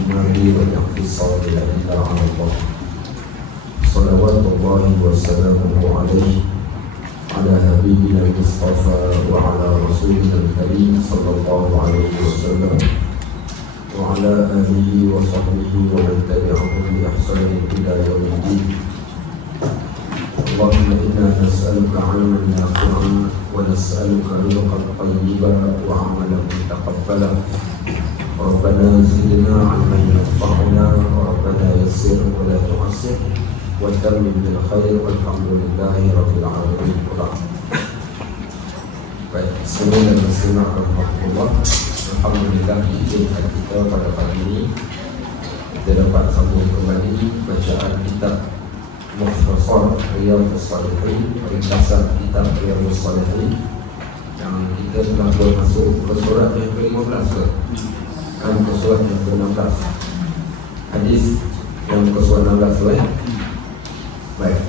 الإيمان والاقتصاد إلا على الله صلوات الله وسلامه عليه على حبيبنا المصطفى وعلى رسولنا الكريم صلى الله عليه وسلم وعلى آله وصحبه ومن تبعهم بإحسان إلى يوم الدين. اللهم إنا نسألك علما نافعا ونسألك رزقا طيبا وعملا متقبلا. ربنا زدنا علما ينفعنا وربنا يسر ولا تعسر وتمم بالخير والحمد لله رب العالمين. Baik, semua dan muslimah rahmatullah. Alhamdulillah diizinkan kita pada pagi ini kita dapat sambung kembali bacaan kitab Mukhtasar Riyadhus Shalihin, ringkasan kitab Riyadhus Shalihin yang kita telah masuk ke surat yang ke-15 dan ke surat yang ke-16. Hadis yang ke surat 16 Baik,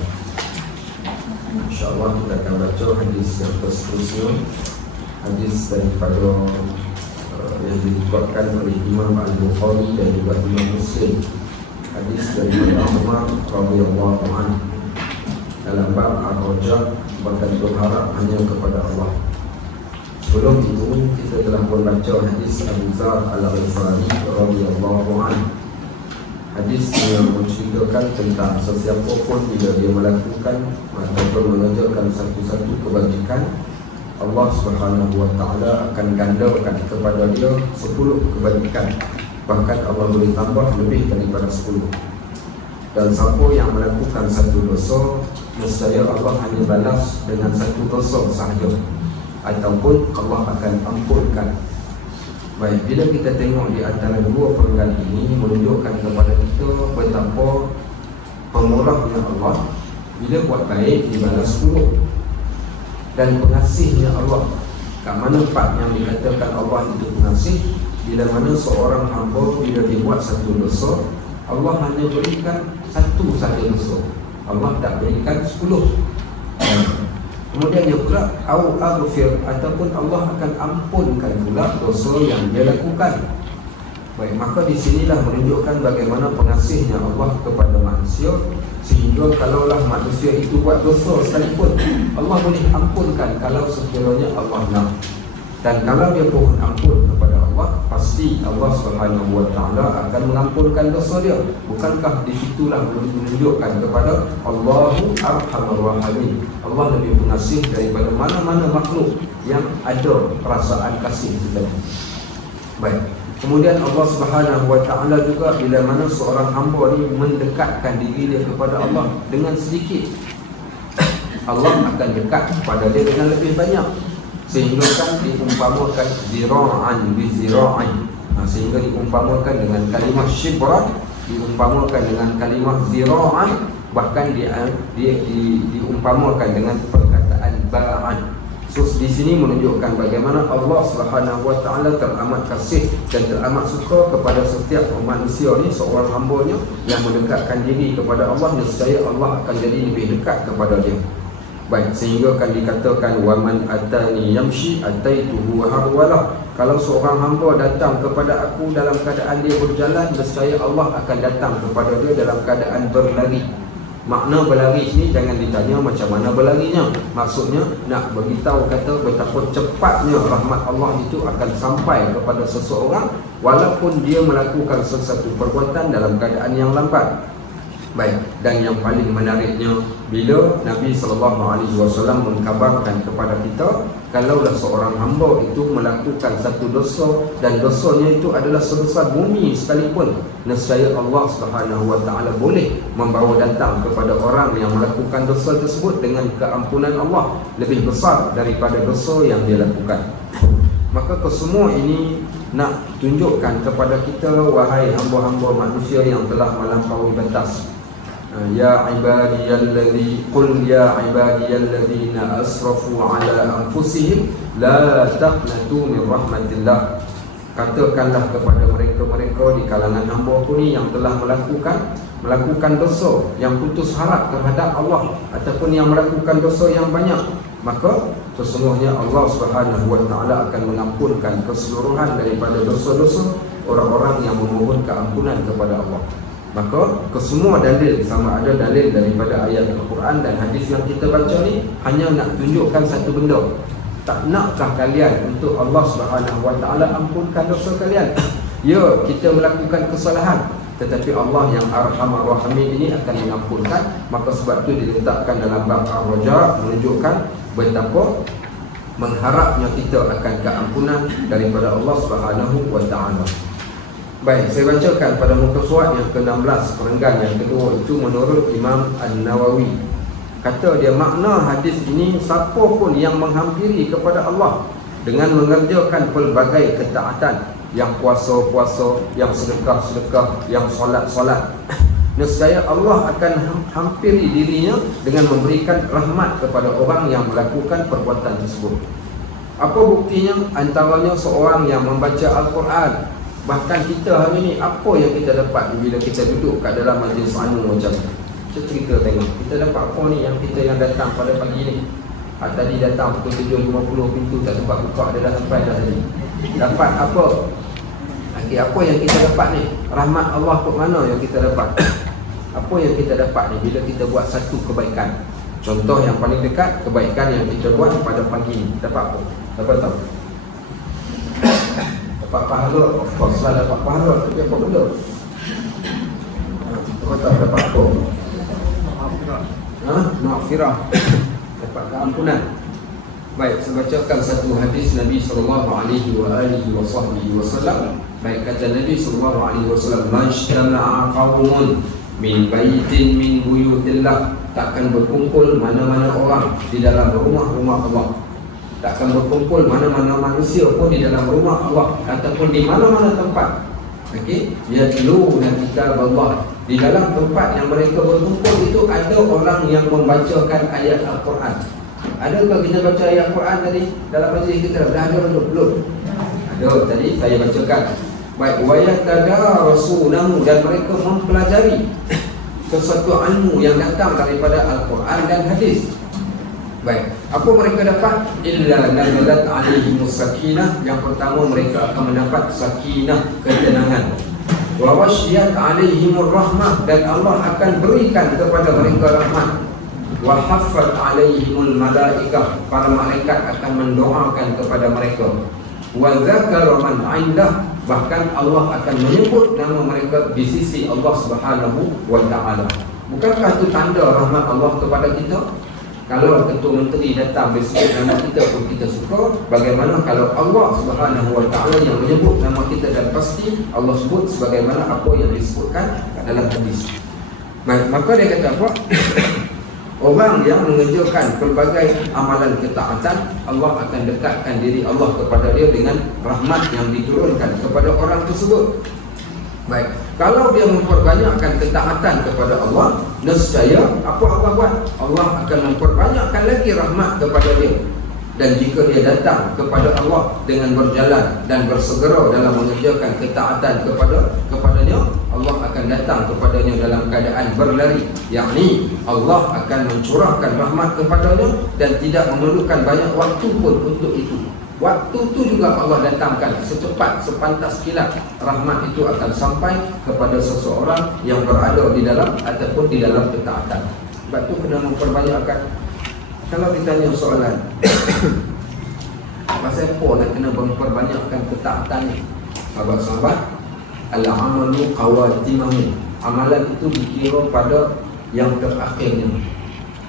InsyaAllah kita akan baca hadis yang seterusnya. Hadis daripada yang diriwayatkan oleh Imam Al-Bukhari dan juga Imam Muslim. Hadis daripada Umar radhiyallahu anhu dalam bab ar-raja, bahkan berharap hanya kepada Allah. Sebelum itu kita telah membaca hadis Abu Dzar Al-Ghifari radhiyallahu anhu. Hadis yang menceritakan tentang sesiapa pun bila dia melakukan ataupun mengerjakan satu-satu kebajikan, Allah Subhanahu wa taala akan gandakan kepada dia 10 kebajikan. Bahkan Allah boleh tambah lebih daripada 10. Dan siapa yang melakukan satu dosa, nescaya Allah hanya balas dengan satu dosa sahaja, ataupun Allah akan ampunkan. Baik, bila kita tengok di antara dua perenggan ini menunjukkan kepada kita betapa pemurahnya Allah. Bila buat baik dibalas 10. Dan pengasihnya Allah. Kat mana part yang dikatakan Allah itu pengasih? Bila mana seorang hamba bila dia buat satu dosa, Allah hanya berikan satu saja dosa, Allah tak berikan 10. Kemudian dia pula au aghfir, ataupun Allah akan ampunkan pula dosa yang dia lakukan. Baik, maka di sinilah menunjukkan bagaimana pengasihnya Allah kepada manusia, sehingga kalaulah manusia itu buat dosa sekalipun, Allah boleh ampunkan kalau sekiranya Allah nak. Dan kalau dia mohon ampun kepada Allah, pasti Allah Subhanahu wa taala akan mengampunkan dosa dia. Bukankah di situlah menunjukkan kepada Allahu Arhamar Rahimin, Allah lebih pengasih daripada mana-mana makhluk yang ada perasaan kasih kita. Baik. Kemudian Allah Subhanahu wa taala juga bila mana seorang hamba ni mendekatkan diri dia kepada Allah dengan sedikit, Allah akan dekat kepada dia dengan lebih banyak. Sehingga kan diumpamakan zira'an bi zira'in. Sehingga diumpamakan dengan kalimah shibran, diumpamakan dengan kalimah zira'an, bahkan diumpamakan dengan perkataan ba'an. So di sini menunjukkan bagaimana Allah Subhanahu wa taala teramat kasih dan teramat suka kepada setiap manusia ni, seorang hamba-Nya yang mendekatkan diri kepada Allah, nescaya Allah akan jadi lebih dekat kepada dia. Baik, sehingga kan dikatakan waman atani yamshi ataituhu harwala. Kalau seorang hamba datang kepada aku dalam keadaan dia berjalan, nescaya Allah akan datang kepada dia dalam keadaan berlari. Makna berlari ini jangan ditanya macam mana berlarinya. Maksudnya nak beritahu kata betapa cepatnya rahmat Allah itu akan sampai kepada seseorang walaupun dia melakukan sesuatu perbuatan dalam keadaan yang lambat. Baik, dan yang paling menariknya bila Nabi SAW mengkabarkan kepada kita, kalaulah seorang hamba itu melakukan satu dosa dan dosanya itu adalah sebesar bumi sekalipun, nescaya Allah Subhanahu wa taala boleh membawa datang kepada orang yang melakukan dosa tersebut dengan keampunan Allah lebih besar daripada dosa yang dia lakukan. Maka kesemua ini nak tunjukkan kepada kita, wahai hamba-hamba manusia yang telah melampaui batas, ya ibadiyalladzi qul ya ibadiyalladzina asrafu ala anfusihim la taqnatu min rahmatillah. Katakanlah kepada mereka-mereka di kalangan hamba-Ku ni yang telah melakukan dosa, yang putus harap terhadap Allah, ataupun yang melakukan dosa yang banyak, maka sesungguhnya Allah Subhanahu wa taala akan mengampunkan keseluruhan daripada dosa-dosa orang-orang yang memohon keampunan kepada Allah. Maka kesemua dalil, sama ada dalil daripada ayat Al-Quran dan hadis yang kita baca ni, hanya nak tunjukkan satu benda. Tak nakkah kalian untuk Allah Subhanahu Wa Taala ampunkan dosa kalian? Ya, kita melakukan kesalahan, tetapi Allah yang Arhamar Rahimin ini akan mengampunkan. Maka sebab itu diletakkan dalam bab Ar-Raja, menunjukkan betapa mengharapnya kita akan keampunan daripada Allah Subhanahu Wa Taala. Baik, saya bacakan pada muka surat yang ke-16, perenggan yang kedua itu menurut Imam An-Nawawi. Kata dia, makna hadis ini, siapa pun yang menghampiri kepada Allah dengan mengerjakan pelbagai ketaatan, yang puasa-puasa, yang sedekah-sedekah, yang solat-solat, nescaya Allah akan hampiri dirinya dengan memberikan rahmat kepada orang yang melakukan perbuatan tersebut. Apa buktinya? Antaranya seorang yang membaca Al-Quran. Bahkan kita hari ni, apa yang kita dapat bila kita duduk kat dalam majlis anu macam ni? Kita cerita tengok, kita dapat apa ni yang kita yang datang pada pagi ni? Tadi datang pukul 7.50, pintu tak sempat buka, dia dah sampai dah tadi. Dapat apa? Okay, apa yang kita dapat ni? Rahmat Allah ke mana yang kita dapat? Apa yang kita dapat ni bila kita buat satu kebaikan? Contoh yang paling dekat, kebaikan yang kita buat pada pagi ni, dapat apa? Dapat tahu? Dapat pahala, of course lah dapat pahala, tapi apa benda? Dapat tahu dapat apa? Maghfirah. Dapat keampunan. Baik, saya bacakan satu hadis Nabi SAW. Baik, kata Nabi SAW, "Majtama'a qaumun min baitin min buyutillah." Takkan berkumpul mana-mana orang di dalam rumah-rumah Allah. Takkan berkumpul mana-mana manusia pun di dalam rumah Allah ataupun di mana-mana tempat. Okey, yatluna kitab Allah. Di dalam tempat yang mereka berkumpul itu ada orang yang membacakan ayat Al-Quran. Adakah kita baca ayat Al-Quran tadi dalam majlis kita? Dah ada belum? Ada, tadi saya bacakan. Baik, wa yatadarasunahu, dan mereka mempelajari sesuatu ilmu yang datang daripada Al-Quran dan hadis. Baik, apa mereka dapat? Illa nazalat alaihimus sakinah. Yang pertama, mereka akan mendapat sakinah, ketenangan. Wa wasyiyat alaihimur rahmah, dan Allah akan berikan kepada mereka rahmat. Wa haffat alaihimul malaikah, para malaikat akan mendoakan kepada mereka. Wa dzakara man 'indah, bahkan Allah akan menyebut nama mereka di sisi Allah Subhanahu wa Ta'ala. Bukankah itu tanda rahmat Allah kepada kita? Kalau Ketua Menteri datang disebut nama kita pun kita suka. Bagaimana kalau Allah Subhanahu Wa Ta'ala yang menyebut nama kita, dan pasti Allah sebut sebagaimana apa yang disebutkan dalam hadis. Baik, maka dia kata apa? Orang yang mengerjakan pelbagai amalan ketaatan, Allah akan dekatkan diri Allah kepada dia dengan rahmat yang diturunkan kepada orang tersebut. Baik, kalau dia memperbanyakkan ketaatan kepada Allah, nescaya apa Allah buat? Allah akan memperbanyakkan lagi rahmat kepada dia. Dan jika dia datang kepada Allah dengan berjalan dan bersegera dalam mengerjakan ketaatan kepadanya, Allah akan datang kepadanya dalam keadaan berlari. Yakni Allah akan mencurahkan rahmat kepadanya dan tidak memerlukan banyak waktu pun untuk itu. Waktu itu juga Allah datangkan secepat, sepantas kilat. Rahmat itu akan sampai kepada seseorang yang berada di dalam ataupun di dalam ketaatan. Sebab itu kena memperbanyakkan. Kalau ditanya soalan, pasal apa nak kena memperbanyakkan ketaatan ni? Sahabat-sahabat, al-amalu qawatimahu. Amalan itu dikira pada yang terakhirnya.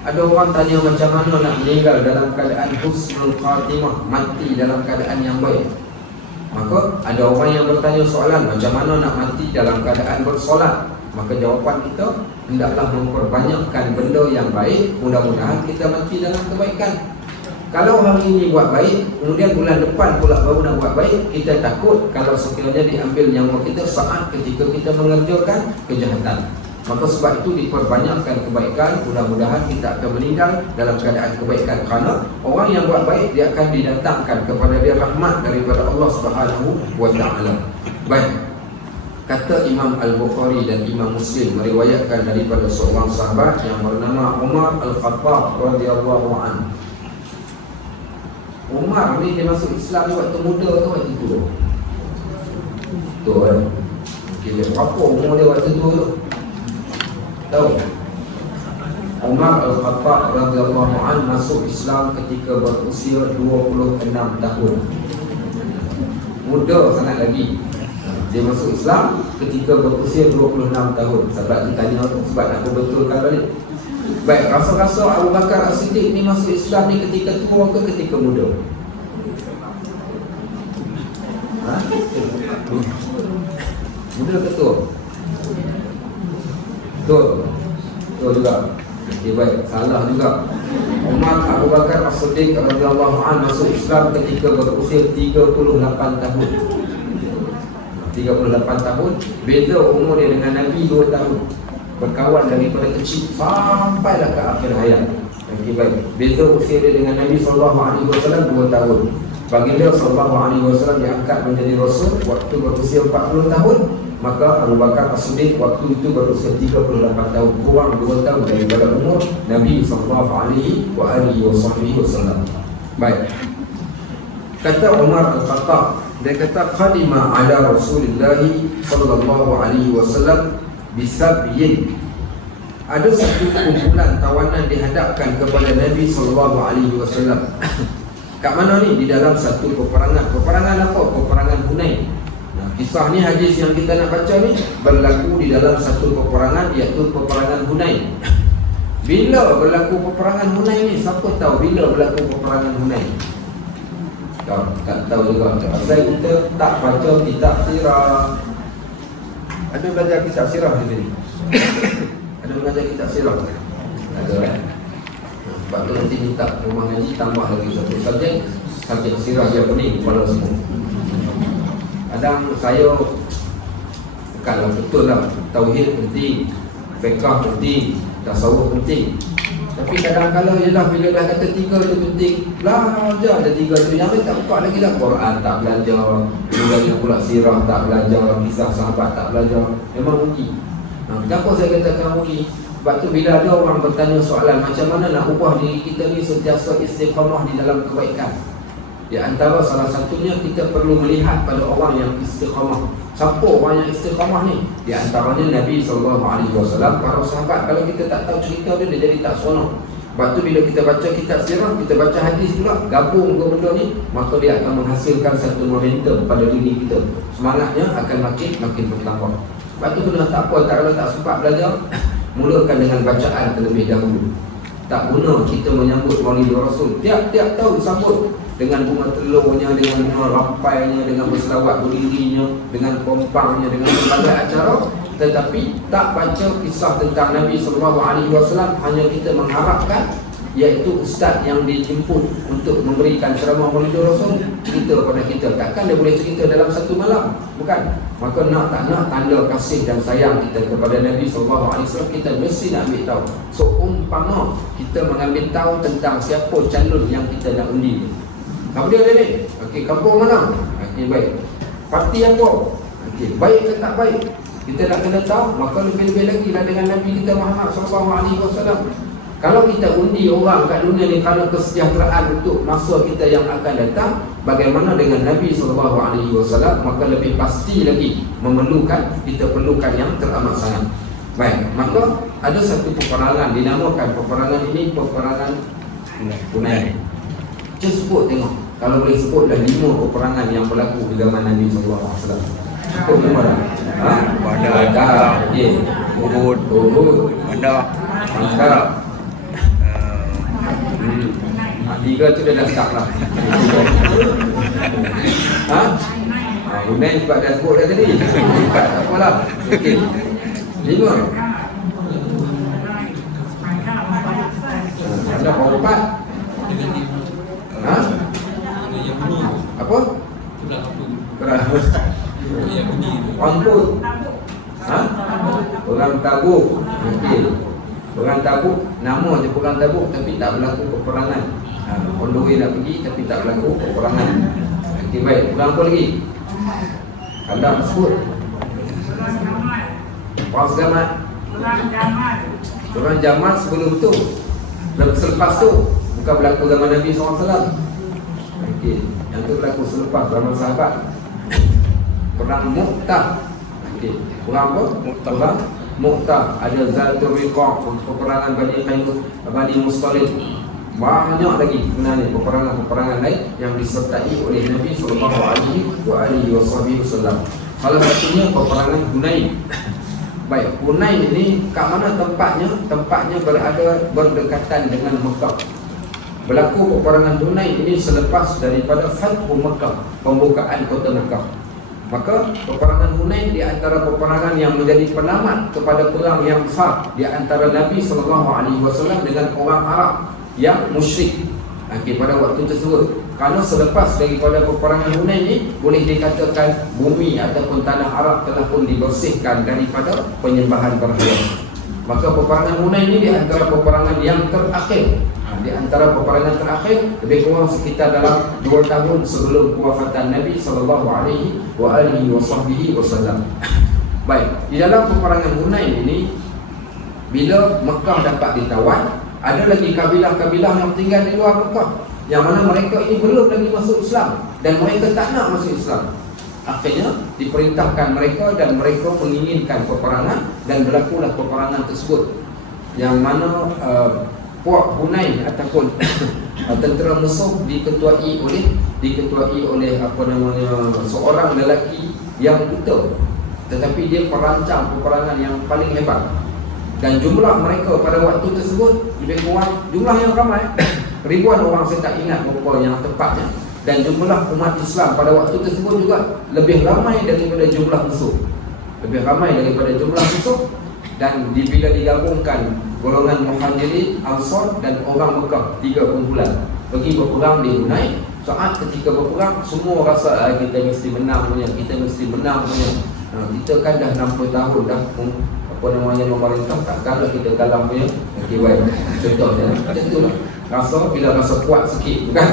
Ada orang tanya macam mana nak meninggal dalam keadaan husnul khatimah, mati dalam keadaan yang baik. Maka ada orang yang bertanya soalan, macam mana nak mati dalam keadaan bersolat? Maka jawapan kita, hendaklah memperbanyakkan benda yang baik. Mudah-mudahan kita mati dalam kebaikan. Kalau hari ini buat baik, kemudian bulan depan pula baru nak buat baik, kita takut kalau sekiranya diambil nyawa kita saat ketika kita mengerjakan kejahatan. Maka sebab itu diperbanyakkan kebaikan. Mudah-mudahan kita akan meninggal dalam keadaan kebaikan. Kerana orang yang buat baik, dia akan didatangkan kepada dia rahmat daripada Allah Subhanahu wa Ta'ala. Baik, kata Imam Al-Bukhari dan Imam Muslim meriwayatkan daripada seorang sahabat yang bernama Umar Al-Khattab radhiyallahu anhu. Umar ni dia masuk Islam waktu muda atau waktu tua? Tu kan. Okey, berapa umur dia waktu tu? Tahu? Umar Al-Khattab radhiyallahu anhu masuk Islam ketika berusia 26 tahun. Muda sangat lagi. Dia masuk Islam ketika berusia 26 tahun. Sebab ditanya sebab nak betulkan balik. Baik, rasa-rasa Abu Bakar As-Siddiq ni masuk Islam ni ketika tua ke ketika muda? Ha? Muda ke tua? Betul. Betul juga. Okay, baik, salah juga. Umar Abu Bakar As-Siddiq radhiyallahu anhu masuk Islam ketika berusia 38 tahun. 38 tahun, beza umur dia dengan Nabi 2 tahun. Berkawan daripada kecil sampailah ke akhir hayat. Okay, baik. Beza usia dia dengan Nabi SAW 2 tahun. Baginda SAW diangkat menjadi Rasul waktu berusia 40 tahun. Maka Abu Bakar As-Siddiq waktu itu berusia 38 tahun, kurang 2 tahun daripada umur Nabi SAW. Baik. Kata Umar Al-Khattab, dia kata qadima ala Rasulullah sallallahu alaihi wasallam bisabyin. Ada satu kumpulan tawanan dihadapkan kepada Nabi sallallahu alaihi wasallam. Kat mana ni? Di dalam satu peperangan. Peperangan apa? Peperangan Hunain. Nah, kisah ni, hadis yang kita nak baca ni berlaku di dalam satu peperangan, iaitu peperangan Hunain. Bila berlaku peperangan Hunain ni? Siapa tahu bila berlaku peperangan Hunain? Tak tahu juga. Pasal kita tak baca kitab sirah. Ada belajar kitab sirah di sini? Ada belajar kitab sirah? Ada kan? Sebab tu nanti minta rumah ngaji tambah lagi satu subjek sirah dia pening kepala semua. Kadang saya bukanlah betul lah, tauhid penting, fiqh penting, tasawuf penting. Tapi kadang-kadang ialah bila dah kata 3 tu penting, belajar ada 3 tu. Yang lain tak buka lagi lah. Quran tak belajar, kemudian pula sirah tak belajar, kisah sahabat tak belajar. Memang rugi. Kenapa saya katakan rugi? Sebab tu bila ada orang bertanya soalan macam mana nak ubah diri kita ni sentiasa istiqamah di dalam kebaikan, di antara salah satunya kita perlu melihat pada orang yang istiqamah. Siapa orang yang istiqamah ni? Di antaranya Nabi SAW, para sahabat. Kalau kita tak tahu cerita dia, dia jadi tak seronok. Sebab tu bila kita baca kitab sirah, kita baca hadis pula, gabung ke benda ni, maka dia akan menghasilkan satu momentum pada diri kita. Semangatnya akan makin bertambah. Sebab tu kena tak apa, kalau tak sempat belajar, mulakan dengan bacaan terlebih dahulu. Tak guna kita menyambut Maulid Rasul tiap-tiap tahun sambut dengan bunga telurnya, dengan bunga rampainya, dengan berselawat berdirinya, dengan kompangnya, dengan berbagai acara, tetapi tak baca kisah tentang Nabi SAW. Hanya kita mengharapkan iaitu ustaz yang dijemput untuk memberikan ceramah Maulid Rasul cerita kepada kita. Takkan dia boleh cerita dalam satu malam? Bukan. Maka nak tak nak, tanda kasih dan sayang kita kepada Nabi SAW, kita mesti nak ambil tahu. So umpama kita mengambil tahu tentang siapa calon yang kita nak undi. Apa dia ni? Okey, kampung mana? Okey, baik. Parti apa? Okey, baik ke tak baik? Kita nak kena tahu. Maka lebih-lebih lagi lah dengan Nabi kita Muhammad SAW. Kalau kita undi orang kat dunia ni kerana kesejahteraan untuk masa kita yang akan datang, bagaimana dengan Nabi SAW? Maka lebih pasti lagi kita perlukan yang teramat sangat. Baik, maka ada satu peperangan, dinamakan peperangan ini peperangan Hunain. Cuba sebut tengok. Kalau boleh sebut dah 5 peperangan yang berlaku di zaman Nabi SAW. Sebut 5 dah. Badar, Uhud, Badar, Angkar. 3 tu dah start lah. Hunain sebab dah sebut dah tadi. Tak apalah. Okey. 5. Ada apa? Apa? Perang Tabuk. Perang Tabuk. Okey. Perang Tabuk, nama je Perang Tabuk tapi tak berlaku peperangan. On the way nak pergi tapi tak berlaku peperangan. Okey, baik. Perang apa lagi? Anda sebut. Perang Jamal. Perang Jamal sebelum tu. Selepas tu bukan berlaku zaman Nabi SAW. Okey, yang tu berlaku selepas zaman sahabat. Perang Mu'tah. Okey, perang apa? Perang Mu'tah. Ada Zatul Riqaq, peperangan Bani Mustaliq. Banyak lagi sebenarnya peperangan-peperangan lain yang disertai oleh Nabi sallallahu alaihi wasallam. Salah satunya peperangan Hunain. Baik, Hunain ini kat mana tempatnya? Tempatnya berada berdekatan dengan Mekah. Berlaku peperangan Hunain ini selepas daripada Fathu Mekah, pembukaan kota Mekah. Maka peperangan Hunain di antara peperangan yang menjadi penamat kepada perang yang besar di antara Nabi SAW dengan orang Arab yang musyrik pada waktu tersebut. Kerana selepas daripada peperangan Hunain ini, boleh dikatakan bumi ataupun tanah Arab telah pun dibersihkan daripada penyembahan berhala. Maka peperangan Hunain ini di antara peperangan yang terakhir. Di antara peperangan terakhir, lebih kurang sekitar dalam 2 tahun sebelum kewafatan Nabi sallallahu alaihi wasallam. Baik, di dalam peperangan Hunain ini, bila Mekah dapat ditawan, ada lagi kabilah-kabilah yang tinggal di luar Mekah, yang mana mereka ini belum lagi masuk Islam dan mereka tak nak masuk Islam. Akhirnya diperintahkan mereka dan mereka menginginkan peperangan dan berlakulah peperangan tersebut, yang mana puak Hunain ataupun tentera musuh diketuai oleh seorang lelaki yang buta, tetapi dia perancang peperangan yang paling hebat. Dan jumlah mereka pada waktu tersebut lebih kurang jumlah yang ramai ribuan orang, saya tak ingat berapa yang tepatnya. Dan jumlah umat Islam pada waktu tersebut juga lebih ramai daripada jumlah musuh. Dan bila digabungkan golongan Muhajirin, Ansar dan orang Mekah, 3 kumpulan pergi berperang di Hunain. Saat ketika berperang, semua rasa kita mesti menang punya. Kita kan dah 60 tahun dah memerintah, takkanlah kita kalah punya. Okey, baik. Contohnya macam tu lah. Bila rasa kuat sikit, bukan?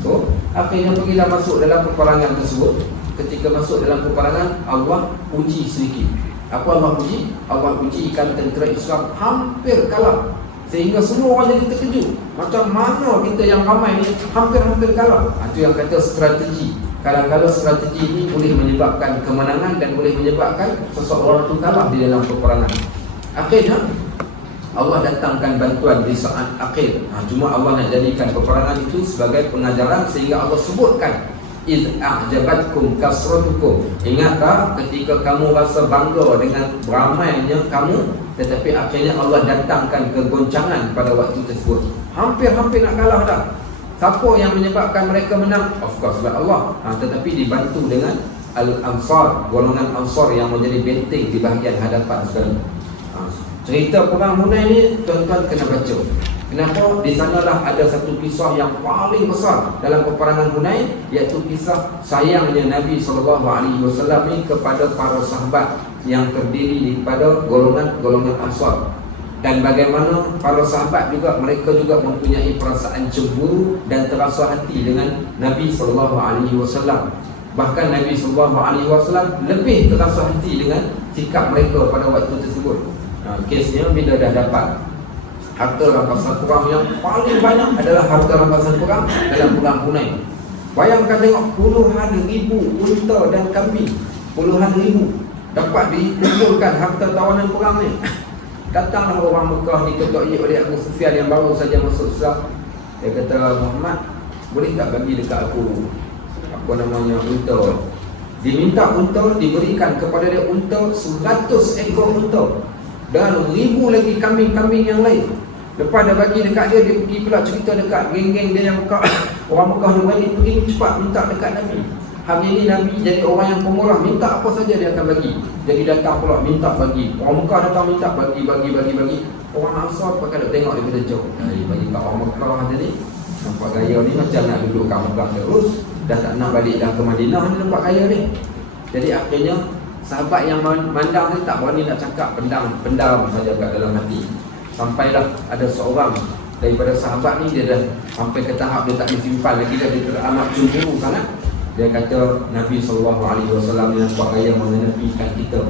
So, akhirnya pergilah masuk dalam peperangan tersebut. Ketika masuk dalam peperangan, Allah uji sedikit. Apa Allah uji? Allah ujikan tentera Islam hampir kalah, sehingga semua orang jadi terkejut. Macam mana kita yang ramai ni hampir-hampir kalah? Itu yang kata strategi. Kadang-kadang strategi ini boleh menyebabkan kemenangan dan boleh menyebabkan seseorang itu kalah di dalam peperangan. Akhirnya Allah datangkan bantuan di saat akhir. Cuma Allah nak jadikan peperangan itu sebagai pengajaran, sehingga Allah sebutkan إِذْ أَعْجَبَتْكُمْ كَسْرَتُكُمْ. Ingat tak ketika kamu rasa bangga dengan ramainya kamu, tetapi akhirnya Allah datangkan kegoncangan pada waktu tersebut. Hampir-hampir nak kalah dah. Siapa yang menyebabkan mereka menang? Of course lah Allah. Tetapi dibantu dengan Al-Ansar, golongan Ansar yang menjadi benteng di bahagian hadapan sekali. Cerita perang Hunain ni tuan-tuan kena baca. Kenapa? Di sanalah ada satu kisah yang paling besar dalam peperangan Hunain, iaitu kisah sayangnya Nabi SAW ni kepada para sahabat yang terdiri daripada golongan Ansar. Dan bagaimana para sahabat juga, mereka juga mempunyai perasaan cemburu dan terasa hati dengan Nabi SAW. Bahkan Nabi SAW lebih terasa hati dengan sikap mereka pada waktu tersebut. Kesnya bila dah dapat harta rampasan perang yang paling banyak adalah harta rampasan perang dalam perang Hunain. Bayangkan tengok, puluhan ribu unta dan kambing, puluhan ribu dapat dikumpulkan harta tawanan perang ni. Datanglah orang Mekah diketuai oleh Abu Sufyan yang baru saja masuk Islam. Dia kata, Muhammad, boleh tak bagi dekat aku unta? Diminta unta, diberikan kepada dia unta 100 ekor unta dan 1000 lagi kambing-kambing yang lain. Lepas dia bagi dekat dia, dia pergi pula cerita dekat geng-geng dia yang Mekah. Orang Mekah dia bagi, pergi cepat minta dekat Nabi. Hari ini Nabi jadi orang yang pemurah, minta apa saja dia akan bagi. Jadi datang pula minta bagi. Orang Mekah datang minta bagi. Orang Ansar pakai nak tengok dia kata jauh. Bagi kat orang Mekah tadi. Nampak gaya ni macam nak duduk kat Mekah terus. Dah tak nak balik dah ke Madinah ni, nampak gaya ni. Jadi akhirnya sahabat yang mandang ni tak berani nak cakap, pendam saja kat dalam hati. Sampailah ada seorang daripada sahabat ni, dia dah sampai ke tahap dia tak disimpan lagi, dia teramat cemburu sangat. Dia kata Nabi SAW ni nampak gaya menepikan kita,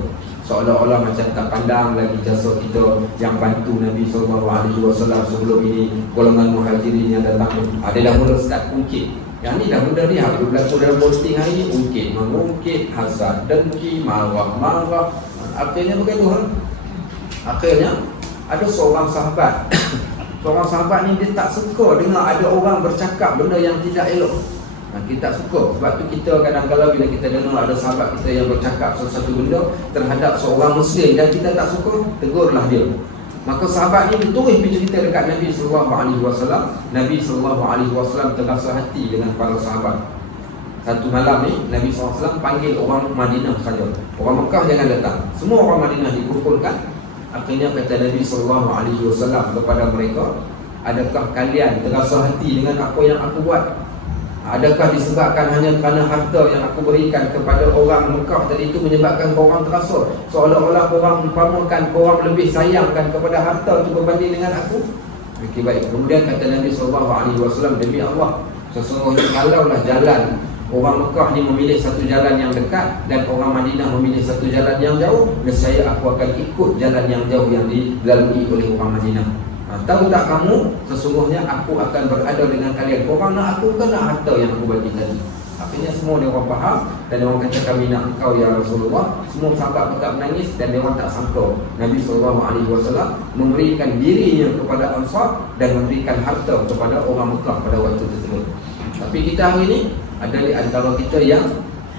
seolah-olah macam tak pandang lagi jasa kita yang bantu Nabi SAW sebelum ini. Golongan Muhajirin yang datang, dia dah mula start ungkit. Yang ni dah benda ni apa berlaku dalam posting hari ni, ungkit mengungkit, hasad dengki, marah-marah. Akhirnya begitu kan? Akhirnya ada seorang sahabat seorang sahabat ni dia tak suka dengar ada orang bercakap benda yang tidak elok. Kita tak suka. Sebab tu kita kadang-kadang bila kita dengar ada sahabat kita yang bercakap sesuatu benda terhadap seorang Muslim dan kita tak suka, tegurlah dia. Maka sahabat ni bertulis bercerita dekat Nabi SAW. Nabi SAW terasa hati dengan para sahabat. Satu malam ni Nabi SAW panggil orang Madinah saja. Orang Mekah jangan datang. Semua orang Madinah dikumpulkan. Akhirnya kata Nabi SAW kepada mereka, adakah kalian terasa hati dengan apa yang aku buat? Adakah disebabkan hanya kerana harta yang aku berikan kepada orang Mekah tadi itu menyebabkan korang terasa seolah-olah korang umpamakan korang lebih sayangkan kepada harta itu berbanding dengan aku? Okey, baik. Kemudian kata Nabi SAW, demi Allah, sesungguhnya kalaulah jalan orang Mekah ni memilih satu jalan yang dekat dan orang Madinah memilih satu jalan yang jauh, nescaya aku akan ikut jalan yang jauh yang dilalui oleh orang Madinah. Tahu tak kamu, sesungguhnya aku akan berada dengan kalian. Korang nak aku kan nak harta yang aku bagi tadi. Akhirnya semua dia orang faham dan dia orang kata kami nak engkau ya Rasulullah. Semua sahabat berkat menangis dan dia orang tak sangka Nabi SAW memberikan dirinya kepada Ansar dan memberikan harta kepada orang Mekah pada waktu tersebut. Tapi kita hari ini ada di antara kita yang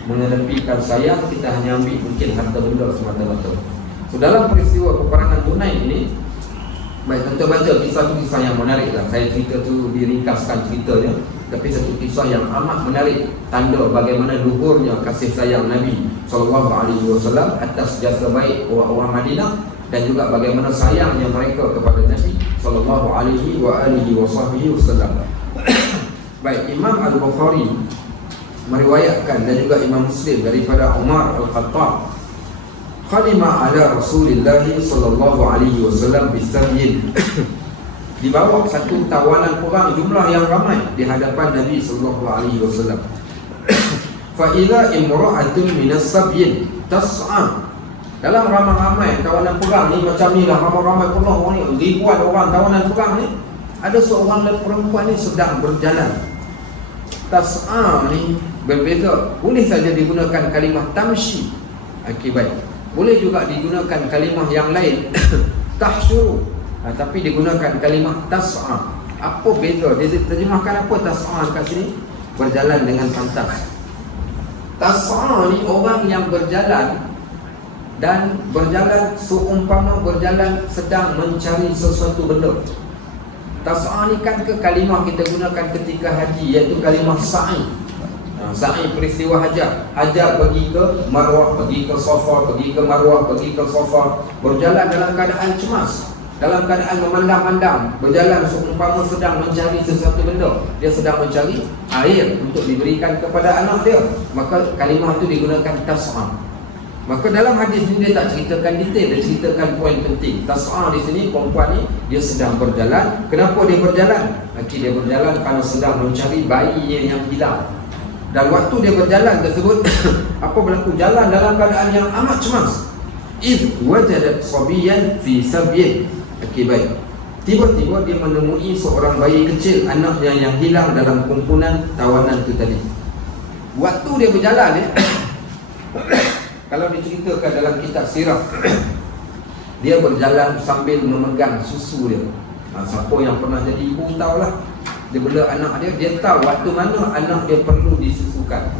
mengedepankan sayang, kita hanya ambil mungkin harta benda semata-mata. So dalam peristiwa peperangan Hunain ini, baik, tuan-tuan baca kisah tu kisah yang menarik lah. Saya cerita tu diringkaskan ceritanya, tapi satu kisah yang amat menarik, tanda bagaimana luhurnya kasih sayang Nabi SAW atas jasa baik orang-orang Madinah dan juga bagaimana sayangnya mereka kepada Nabi SAW. Baik, Imam Al-Bukhari meriwayatkan dan juga Imam Muslim daripada Umar Al-Khattab, qadima ala Rasulillah sallallahu alaihi wasallam bisabyin. Dibawa satu tawanan perang jumlah yang ramai di hadapan Nabi sallallahu alaihi wasallam. Fa idza imra'atun minas sabyin tas'a. Dalam ramai-ramai tawanan perang ni macam ni lah, ramai-ramai penuh orang ni, ribuan orang tawanan perang ni, ada seorang perempuan ni sedang berjalan. Tas'a ni berbeza, boleh saja digunakan kalimah tamshi. Okey, baik. Boleh juga digunakan kalimah yang lain tahsyuru, tapi digunakan kalimah tas'a. Apa beza? Dia terjemahkan apa tas'a kat sini? Berjalan dengan pantas. Tas'a ni orang yang berjalan dan berjalan seumpama berjalan sedang mencari sesuatu benda. Tas'a ni kan ke kalimah kita gunakan ketika haji, iaitu kalimah sa'i. Sa'i peristiwa hajar. Hajar pergi ke Marwah, pergi ke Safa, pergi ke Marwah, pergi ke Safa, berjalan dalam keadaan cemas, dalam keadaan memandang-mandang, berjalan seumpama sedang mencari sesuatu benda. Dia sedang mencari air untuk diberikan kepada anak dia. Maka kalimah itu digunakan tas'a. Maka dalam hadis ini dia tak ceritakan detail, dia ceritakan poin penting. Tas'a di sini perempuan ni dia sedang berjalan. Kenapa dia berjalan? Dia berjalan kerana sedang mencari bayinya yang hilang. Dan waktu dia berjalan tersebut apa berlaku? Jalan dalam keadaan yang amat cemas. Iz wajadat sabiyan fi sabyin. Okey, baik. Tiba-tiba dia menemui seorang bayi kecil, anaknya yang hilang dalam kumpulan tawanan itu tadi. Waktu dia berjalan kalau diceritakan dalam kitab sirah, dia berjalan sambil memegang susu dia. Siapa yang pernah jadi ibu tahulah, dia bela anak dia, dia tahu waktu mana anak dia perlu disusukan,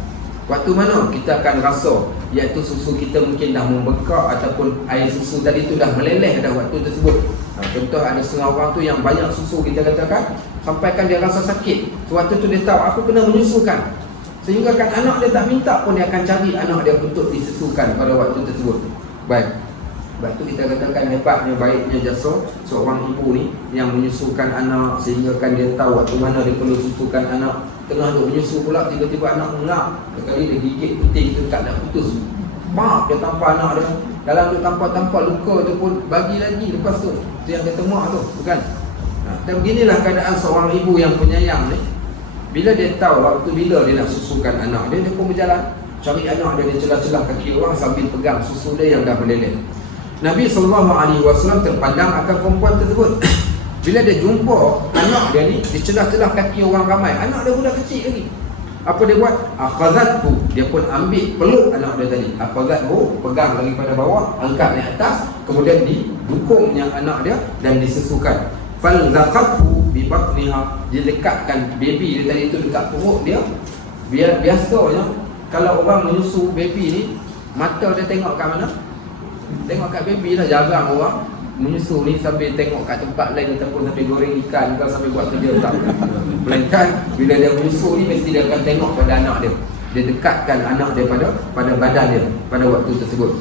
waktu mana kita akan rasa, iaitu susu kita mungkin dah membekak ataupun air susu tadi tu dah meleleh dah waktu tersebut. Contoh ada setengah orang tu yang banyak susu kita katakan, sampaikan dia rasa sakit. Waktu tu dia tahu aku kena menyusukan, sehingga kan anak dia tak minta pun dia akan cari anak dia untuk disusukan pada waktu tersebut. Baik. Sebab tu kita katakan hebatnya, baiknya jasa seorang ibu ni yang menyusukan anak, sehingga kan dia tahu waktu mana dia perlu susukan anak. Tengah duk menyusu pula tiba-tiba anak mengap, sekali dia gigit putih tu tak nak putus. Mak dia tampar anak dia, dalam tu tampar-tampar luka tu pun bagi lagi lepas tu. Tu yang kata mak tu, bukan? Dan beginilah keadaan seorang ibu yang penyayang ni. Bila dia tahu waktu bila dia nak susukan anak dia, dia pun berjalan cari anak dia, dia celah-celah kaki orang sambil pegang susu dia yang dah meleleh. Nabi SAW terpandang akan perempuan tersebut. Bila dia jumpa anak dia ni, dia celah-celah kaki orang ramai. Anak dia budak kecil lagi. Apa dia buat? Akhazathu, dia pun ambil peluk anak dia tadi. Akhazathu, pegang daripada bawah, angkat naik atas, kemudian didukungnya anak dia dan disusukan. Falzaqathu bi batniha, dia dekatkan baby dia tadi itu dekat perut dia. Biasanya kalau orang menyusu baby ni, mata dia tengok kat mana? Tengok kat baby lah. Jarang orang menyusu ni sambil tengok kat tempat lain ataupun sambil goreng ikan ke sambil buat kerja tak. Melainkan bila dia menyusu ni mesti dia akan tengok pada anak dia. Dia dekatkan anak dia pada badan dia pada waktu tersebut.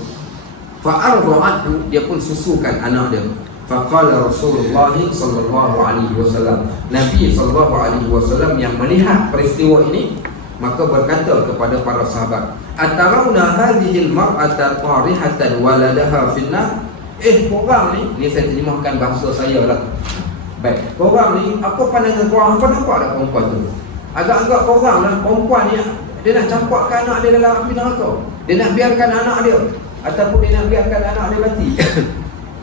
Fa'arra'athu, dia pun susukan anak dia. Faqala Rasulullah sallallahu alaihi wasallam, Nabi sallallahu alaihi wasallam yang melihat peristiwa ini maka berkata kepada para sahabat, atarawna hadhihi al-mar'ata tarihatan waladaha finnar. Korang ni saya terjemahkan bahasa saya lah. Baik, korang ni apa pandangan korang? Apa nampak tak perempuan tu? Agak-agak korang lah, perempuan ni dia nak campakkan anak dia dalam api neraka. Dia nak biarkan anak dia ataupun dia nak biarkan anak dia mati.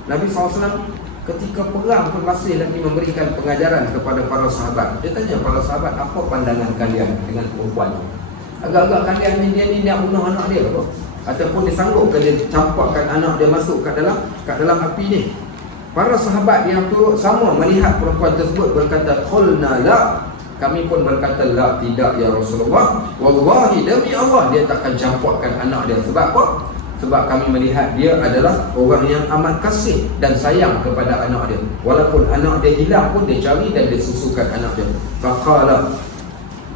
Nabi SAW ketika perang pun masih lagi memberikan pengajaran kepada para sahabat. Dia tanya para sahabat, apa pandangan kalian dengan perempuan? Agak-agak kalian ni dia ni nak bunuh anak dia apa? Ataupun dia sanggup ke dia campakkan anak dia masuk kat dalam api ni? Para sahabat yang turut sama melihat perempuan tersebut berkata, qulna la, kami pun berkata la, tidak ya Rasulullah, wallahi demi Allah dia takkan campakkan anak dia. Sebab apa? Sebab kami melihat dia adalah orang yang amat kasih dan sayang kepada anak dia. Walaupun anak dia hilang pun dia cari dan dia susukan anak dia. Faqala,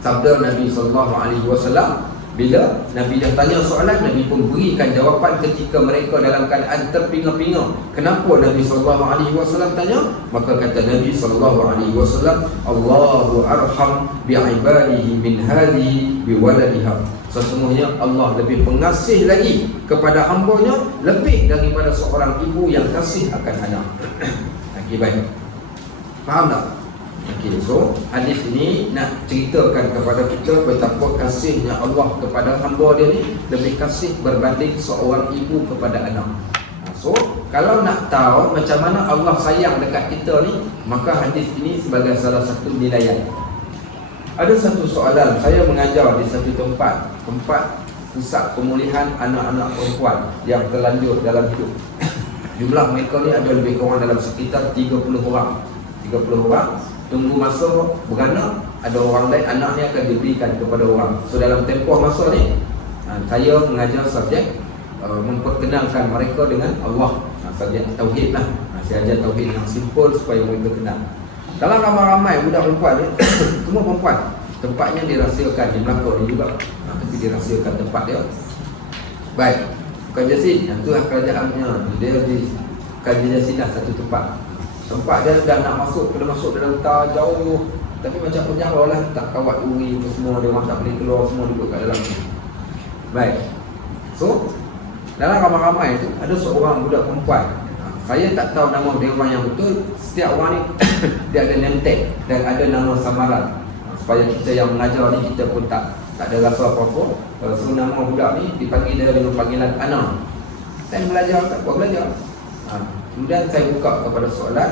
sabda Nabi SAW, bila Nabi dah tanya soalan, Nabi pun berikan jawapan ketika mereka dalam keadaan terpinga-pinga. Kenapa Nabi SAW tanya? Maka kata Nabi SAW, Allahu arham bi'ibadihi min hadhihi biwaladiha. Sesungguhnya Allah lebih pengasih lagi kepada hamba-Nya lebih daripada seorang ibu yang kasih akan anak. Okey, baik. Faham tak? Okey, so hadis ini nak ceritakan kepada kita betapa kasihnya Allah kepada hamba dia ni lebih kasih berbanding seorang ibu kepada anak. So, kalau nak tahu macam mana Allah sayang dekat kita ni, maka hadis ini sebagai salah satu nilaian. Ada satu soalan, saya mengajar di satu tempat pusat pemulihan anak-anak perempuan yang terlanjur dalam hidup. Jumlah mereka ni ada lebih kurang dalam sekitar 30 orang. 30 orang. Tunggu masa beranak, ada orang lain anak ni akan diberikan kepada orang. So dalam tempoh masa ni, saya mengajar subjek memperkenalkan mereka dengan Allah. Subjek tauhid lah. Saya ajar tauhid yang simple supaya mereka kenal. Dalam ramai-ramai budak perempuan ni, semua perempuan, tempatnya dirahsiakan di Melaka ni juga. Tapi dirahsiakan tempat dia. Baik, bukan Jasin, yang tu lah kerajaannya. Dia di Jasinah satu tempat. Tempat dia dah nak masuk, kena masuk dalam hutan jauh. Tapi macam penjara lah, tak kawat uri apa semua. Dia orang tak boleh keluar, semua duduk kat dalam. Baik, so dalam ramai-ramai tu ada seorang budak perempuan. Saya tak tahu nama dia orang yang betul. Setiap orang ni dia ada name tag dan ada nama samaran. Supaya kita yang mengajar ni kita pun tak ada rasa apa-apa. So nama budak ni dipanggil dia dengan panggilan Ana. Saya belajar, tak buat belajar. Kemudian saya buka kepada soalan.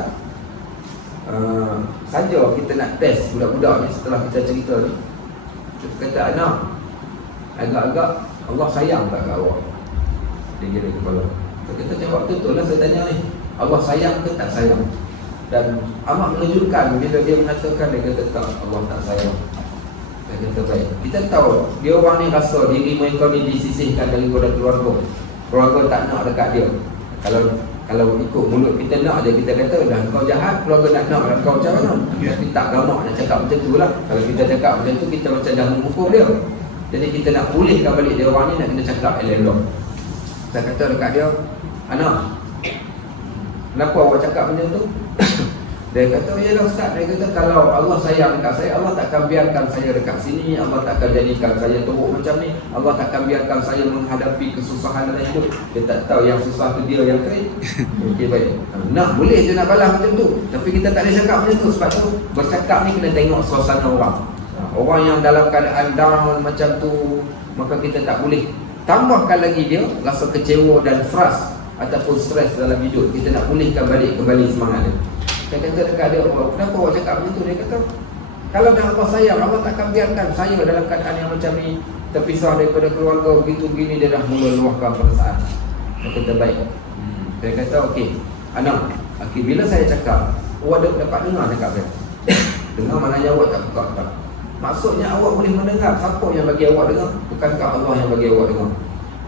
Saja kita nak test budak-budak ni setelah kita cerita ni. Kita kata, Ana, agak-agak Allah sayang tak kat awak? Dia kira kepala. Kita jawab betul lah, saya tanya ni, Allah sayang ke tak sayang? Dan amat mengejutkan bila dia mengatakan, dia kata tak, Allah tak sayang. Dia kata baik. Kita tahu dia orang ni rasa diri mereka ni disisihkan daripada keluarga. Keluarga tak nak dekat dia. Kalau ikut mulut kita nak je, kita kata dah kau jahat, keluarga nak kau macam mana? Tapi tak gamak nak cakap macam tu lah. Kalau kita cakap macam tu, kita macam dah menghukum dia. Jadi kita nak pulihkan balik dia orang ni, nak kena cakap elok-elok. Saya kata dekat dia, Anak, kenapa awak cakap macam tu? Dia kata, ya lah Ustaz. Dia kata, kalau Allah sayang dekat saya, Allah takkan biarkan saya dekat sini. Allah takkan jadikan saya teruk macam ni. Allah takkan biarkan saya menghadapi kesusahan dalam hidup. Dia tak tahu yang susah tu dia yang kering. Okey, baik. Nak, boleh je nak balas macam tu. Tapi kita tak boleh cakap macam tu. Sebab tu, bercakap ni kena tengok suasana orang. Orang yang dalam keadaan down macam tu, maka kita tak boleh tambahkan lagi dia rasa kecewa dan frust ataupun stres dalam hidup. Kita nak pulihkan balik kembali semangat dia. Saya kata dekat dia, kenapa awak cakap macam tu? Dia kata, Kalau dah Allah sayang, Allah takkan biarkan saya dalam keadaan yang macam ni, terpisah daripada keluarga, begitu begini. Dia dah mula luahkan perasaan. Dia kata baik. Dia kata okey, anak, okay, bila saya cakap, awak dapat dengar cakap saya. Dengar maknanya awak tak buka tak. Maksudnya awak boleh mendengar. Siapa yang bagi awak dengar? Bukankah Allah yang bagi awak dengar?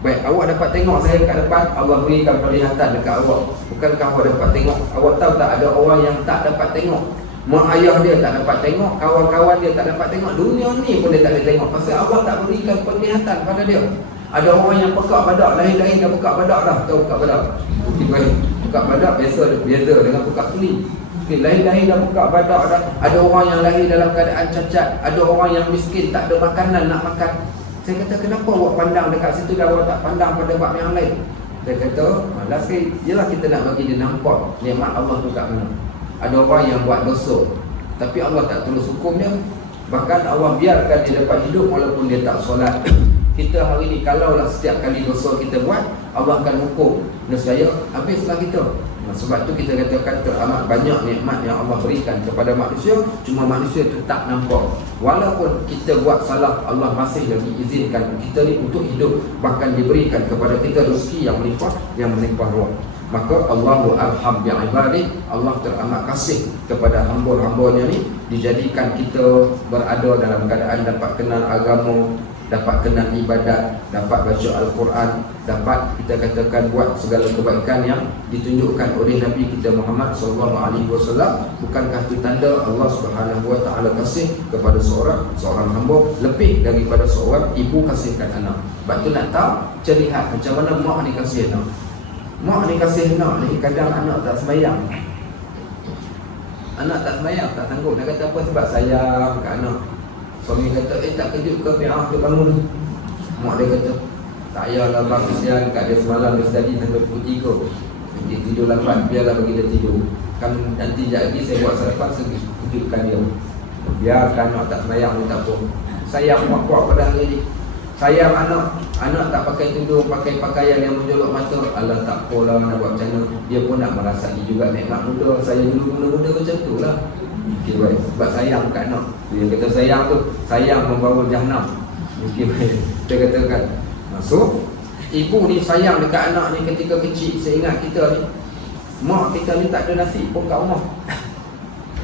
Baik, awak dapat tengok saya dekat depan, Allah berikan penglihatan dekat awak. Bukankah awak dapat tengok? Awak tahu tak, ada orang yang tak dapat tengok. Mak ayah dia tak dapat tengok, kawan-kawan dia tak dapat tengok, dunia ni pun dia tak boleh tengok. Pasal Allah tak berikan penglihatan pada dia. Ada orang yang pekak badak, lahir-lahir dah pekak badak dah. Tahu pekak badak? Pekak badak biasa dengan pekak tuli. Okay, lahir-lahir dah pekak badak dah. Ada orang yang lahir dalam keadaan cacat, ada orang yang miskin, tak ada makanan nak makan. Saya kata, kenapa awak pandang dekat situ dan awak tak pandang pada bab yang lain? Saya kata, last sekali, yelah kita nak bagi dia nampak nikmat Allah tu kat mana. Ada orang yang buat dosa, tapi Allah tak terus hukum dia. Bahkan Allah biarkan dia dapat hidup walaupun dia tak solat. Kita hari ni, kalaulah setiap kali dosa kita buat, Allah akan hukum, nescaya habislah kita. Sebab tu kita katakan teramat banyak nikmat yang Allah berikan kepada manusia, cuma manusia tu tak nampak. Walaupun kita buat salah, Allah masih lagi izinkan kita ni untuk hidup. Bahkan diberikan kepada kita rezeki yang melimpah ruah. Maka Allahu arham bi'ibadih, Allah teramat kasih kepada hamba-hambanya ni. Dijadikan kita berada dalam keadaan dapat kenal agama, dapat kenal ibadat, dapat baca Al-Quran, dapat kita katakan buat segala kebaikan yang ditunjukkan oleh Nabi kita Muhammad SAW. Bukankah itu tanda Allah Subhanahu Wa Taala kasih kepada seorang hamba lebih daripada seorang ibu kasihkan anak. Sebab tu nak tahu, lihat macam mana mak ni kasih anak. Mak ni kasih anak ni, kadang anak tak sembahyang. Anak tak sembahyang, tak sanggup. Nak kata apa? Sebab sayang kat anak. Suami kata, tak kejut ke biar dia bangun. Mak dia kata, tak payahlah bang, kesian kat dia semalam dia tadi sampai pukul 3. Dia tidur lambat, biarlah bagi dia tidur. Kan nanti sekejap lagi saya buat sarapan, saya kejutkan dia. Biarkan anak tak sembahyang pun tak apa. Sayang mak kuat pada hari ni. Sayang anak tak pakai tudung, pakai pakaian yang menjolok mata. Alah tak apalah, nak buat macam mana. Dia pun nak merasai juga nikmat muda. Saya dulu muda-muda macam tu lah. Okay, baik. Sebab sayang kat anak. Dia kata sayang tu, sayang membawa jahanam. Okay, baik. Dia katakan, so ibu ni sayang dekat anak ni ketika kecil. Saya ingat kita ni, mak kita ni tak ada nasi pun kat rumah.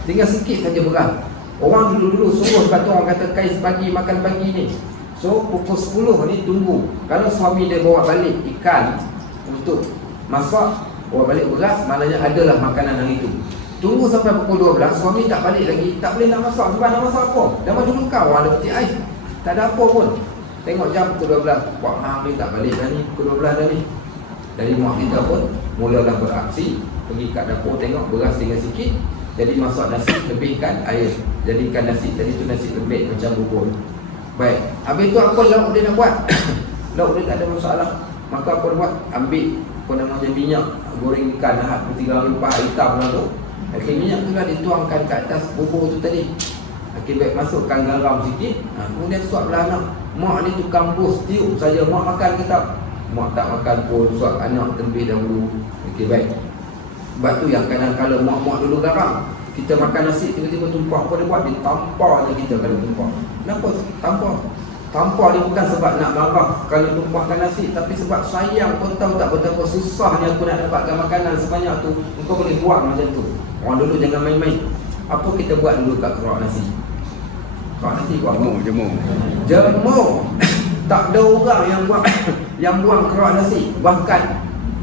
Tinggal sikit saja berat. Orang dulu-dulu sungguh sebab tu orang kata kais pagi makan pagi ni. So pukul 10 ni tunggu. Kalau suami dia bawa balik ikan untuk masak, bawa balik beras, maknanya adalah makanan hari itu. Tunggu sampai pukul 12, suami tak balik lagi, tak boleh nak masak. Sebab nak masak apa? Dah maju kau, ada peti ais, tak ada apa pun. Tengok jam pukul 12, Wak Mam ni tak balik dah ni, pukul 12 dah ni. Dari mak kita pun mulalah beraksi, pergi kat dapur tengok beras tinggal sikit. Jadi masak nasi, lebihkan air. Jadikan nasi tadi tu nasi lembek macam bubur. Baik, habis tu apa lauk dia nak buat? Lauk dia tak ada masalah. Maka apa dia buat? Ambil apa namanya minyak, goreng ikan lahap 3 rempah hitam lah tu. Okay, minyak tu lah dituangkan ke atas bubur tu tadi. Okay, baik, masukkan garam sikit. Kemudian suap belah anak. Mak ni tukang bus, tiup saja. Mak makan ke tak? Mak tak makan pun, suap anak terlebih dahulu. Okay, baik. Sebab tu yang kadang-kadang mak-mak dulu garam. Kita makan nasi, tiba-tiba tumpah. Apa dia buat? Dia tampar je kita kalau tumpah. Kenapa tampar? Tampar dia bukan sebab nak marah kalau tumpahkan nasi, tapi sebab sayang. Kau tahu tak betapa susahnya aku nak dapatkan makanan sebanyak tu. Kau boleh buang macam tu. Orang dulu jangan main-main. Apa kita buat dulu kat kerak nasi? Kerak nasi buat apa? Jemur. Tak ada orang yang buang kerak nasi. Bahkan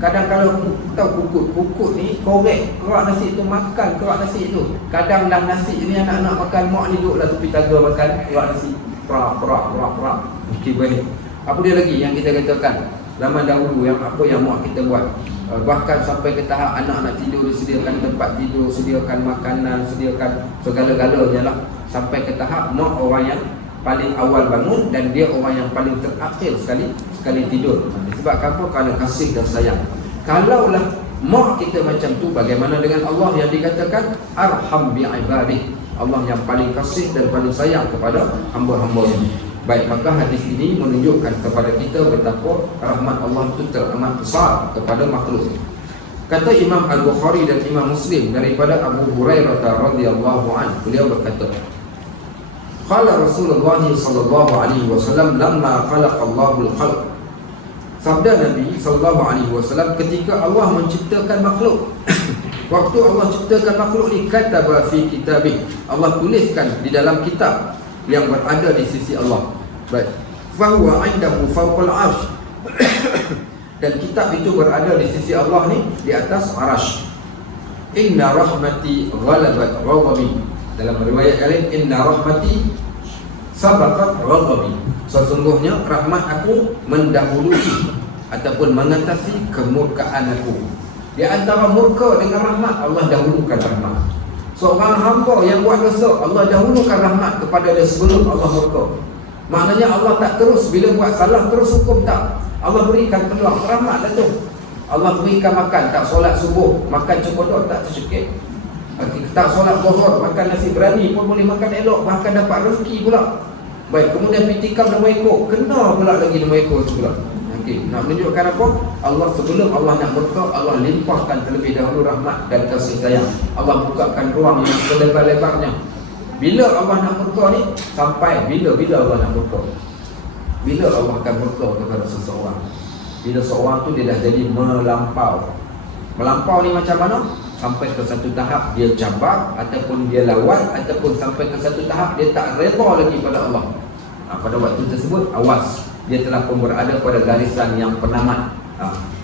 kadang kalau tahu pukut ni korek kerak nasi tu, makan kerak nasi tu. Kadang dalam nasi ni anak-anak makan, mak ni duduklah tepi tangga makan kerak nasi. Perak. Okey, baik. Apa dia lagi yang kita katakan zaman dahulu, yang apa yang mak kita buat? Bahkan sampai ke tahap anak nak tidur, disediakan tempat tidur, sediakan makanan, sediakan segala-galanya lah. Sampai ke tahap mak orang yang paling awal bangun dan dia orang yang paling terakhir sekali tidur. Sebab apa? Kerana kasih dan sayang. Kalaulah mak kita macam tu, bagaimana dengan Allah yang dikatakan arham bi'ibadih, Allah yang paling kasih dan paling sayang kepada hamba-hambanya. Baik, maka hadis ini menunjukkan kepada kita betapa rahmat Allah itu teramat besar kepada makhluk. Kata Imam Al-Bukhari dan Imam Muslim daripada Abu Hurairah radhiyallahu anhu, beliau berkata, Qala Rasulullah sallallahu alaihi wasallam lamma khalaqa Allahul khalq. Sabda Nabi sallallahu alaihi wasallam ketika Allah menciptakan makhluk. Waktu Allah ciptakan makhluk ni, kataba fi kitabih, Allah tuliskan di dalam kitab yang berada di sisi Allah. Baik. Fa huwa 'indahu fawqal 'arsy. Dan kitab itu berada di sisi Allah ni, di atas arasy. Inna rahmati ghalabat ghadabi. Dalam riwayat lain, inna rahmati sabaqat ghadabi. Sesungguhnya rahmat aku mendahului ataupun mengatasi kemurkaan aku. Di antara murka dengan rahmat, Allah dahulukan rahmat. Seorang hamba yang buat dosa, Allah dahulukan rahmat kepada dia sebelum Allah murka. Maknanya Allah tak terus bila buat salah terus hukum, tak. Allah berikan peluang, rahmat dah tu. Allah berikan makan, tak solat subuh, makan cempodoh, tak tercekik. Tak solat zuhur, makan nasi berani pun boleh makan elok, bahkan dapat rezeki pula. Baik, kemudian pitikam 6 ekor, kena pula lagi 6 ekor tu pula. Okey, nak menunjukkan apa? Allah sebelum Allah nak murka, Allah limpahkan terlebih dahulu rahmat dan kasih sayang. Allah bukakan ruang yang selebar-lebarnya. Bila Allah nak murka ni, sampai bila Allah nak murka? Bila Allah akan murka kepada seseorang? Bila seorang tu dia dah jadi melampau. Melampau ni macam mana? Sampai ke satu tahap dia cabar, ataupun dia lawan, ataupun sampai ke satu tahap dia tak redha lagi pada Allah. Pada waktu tersebut, awas, dia telah pun berada pada garisan yang penamat.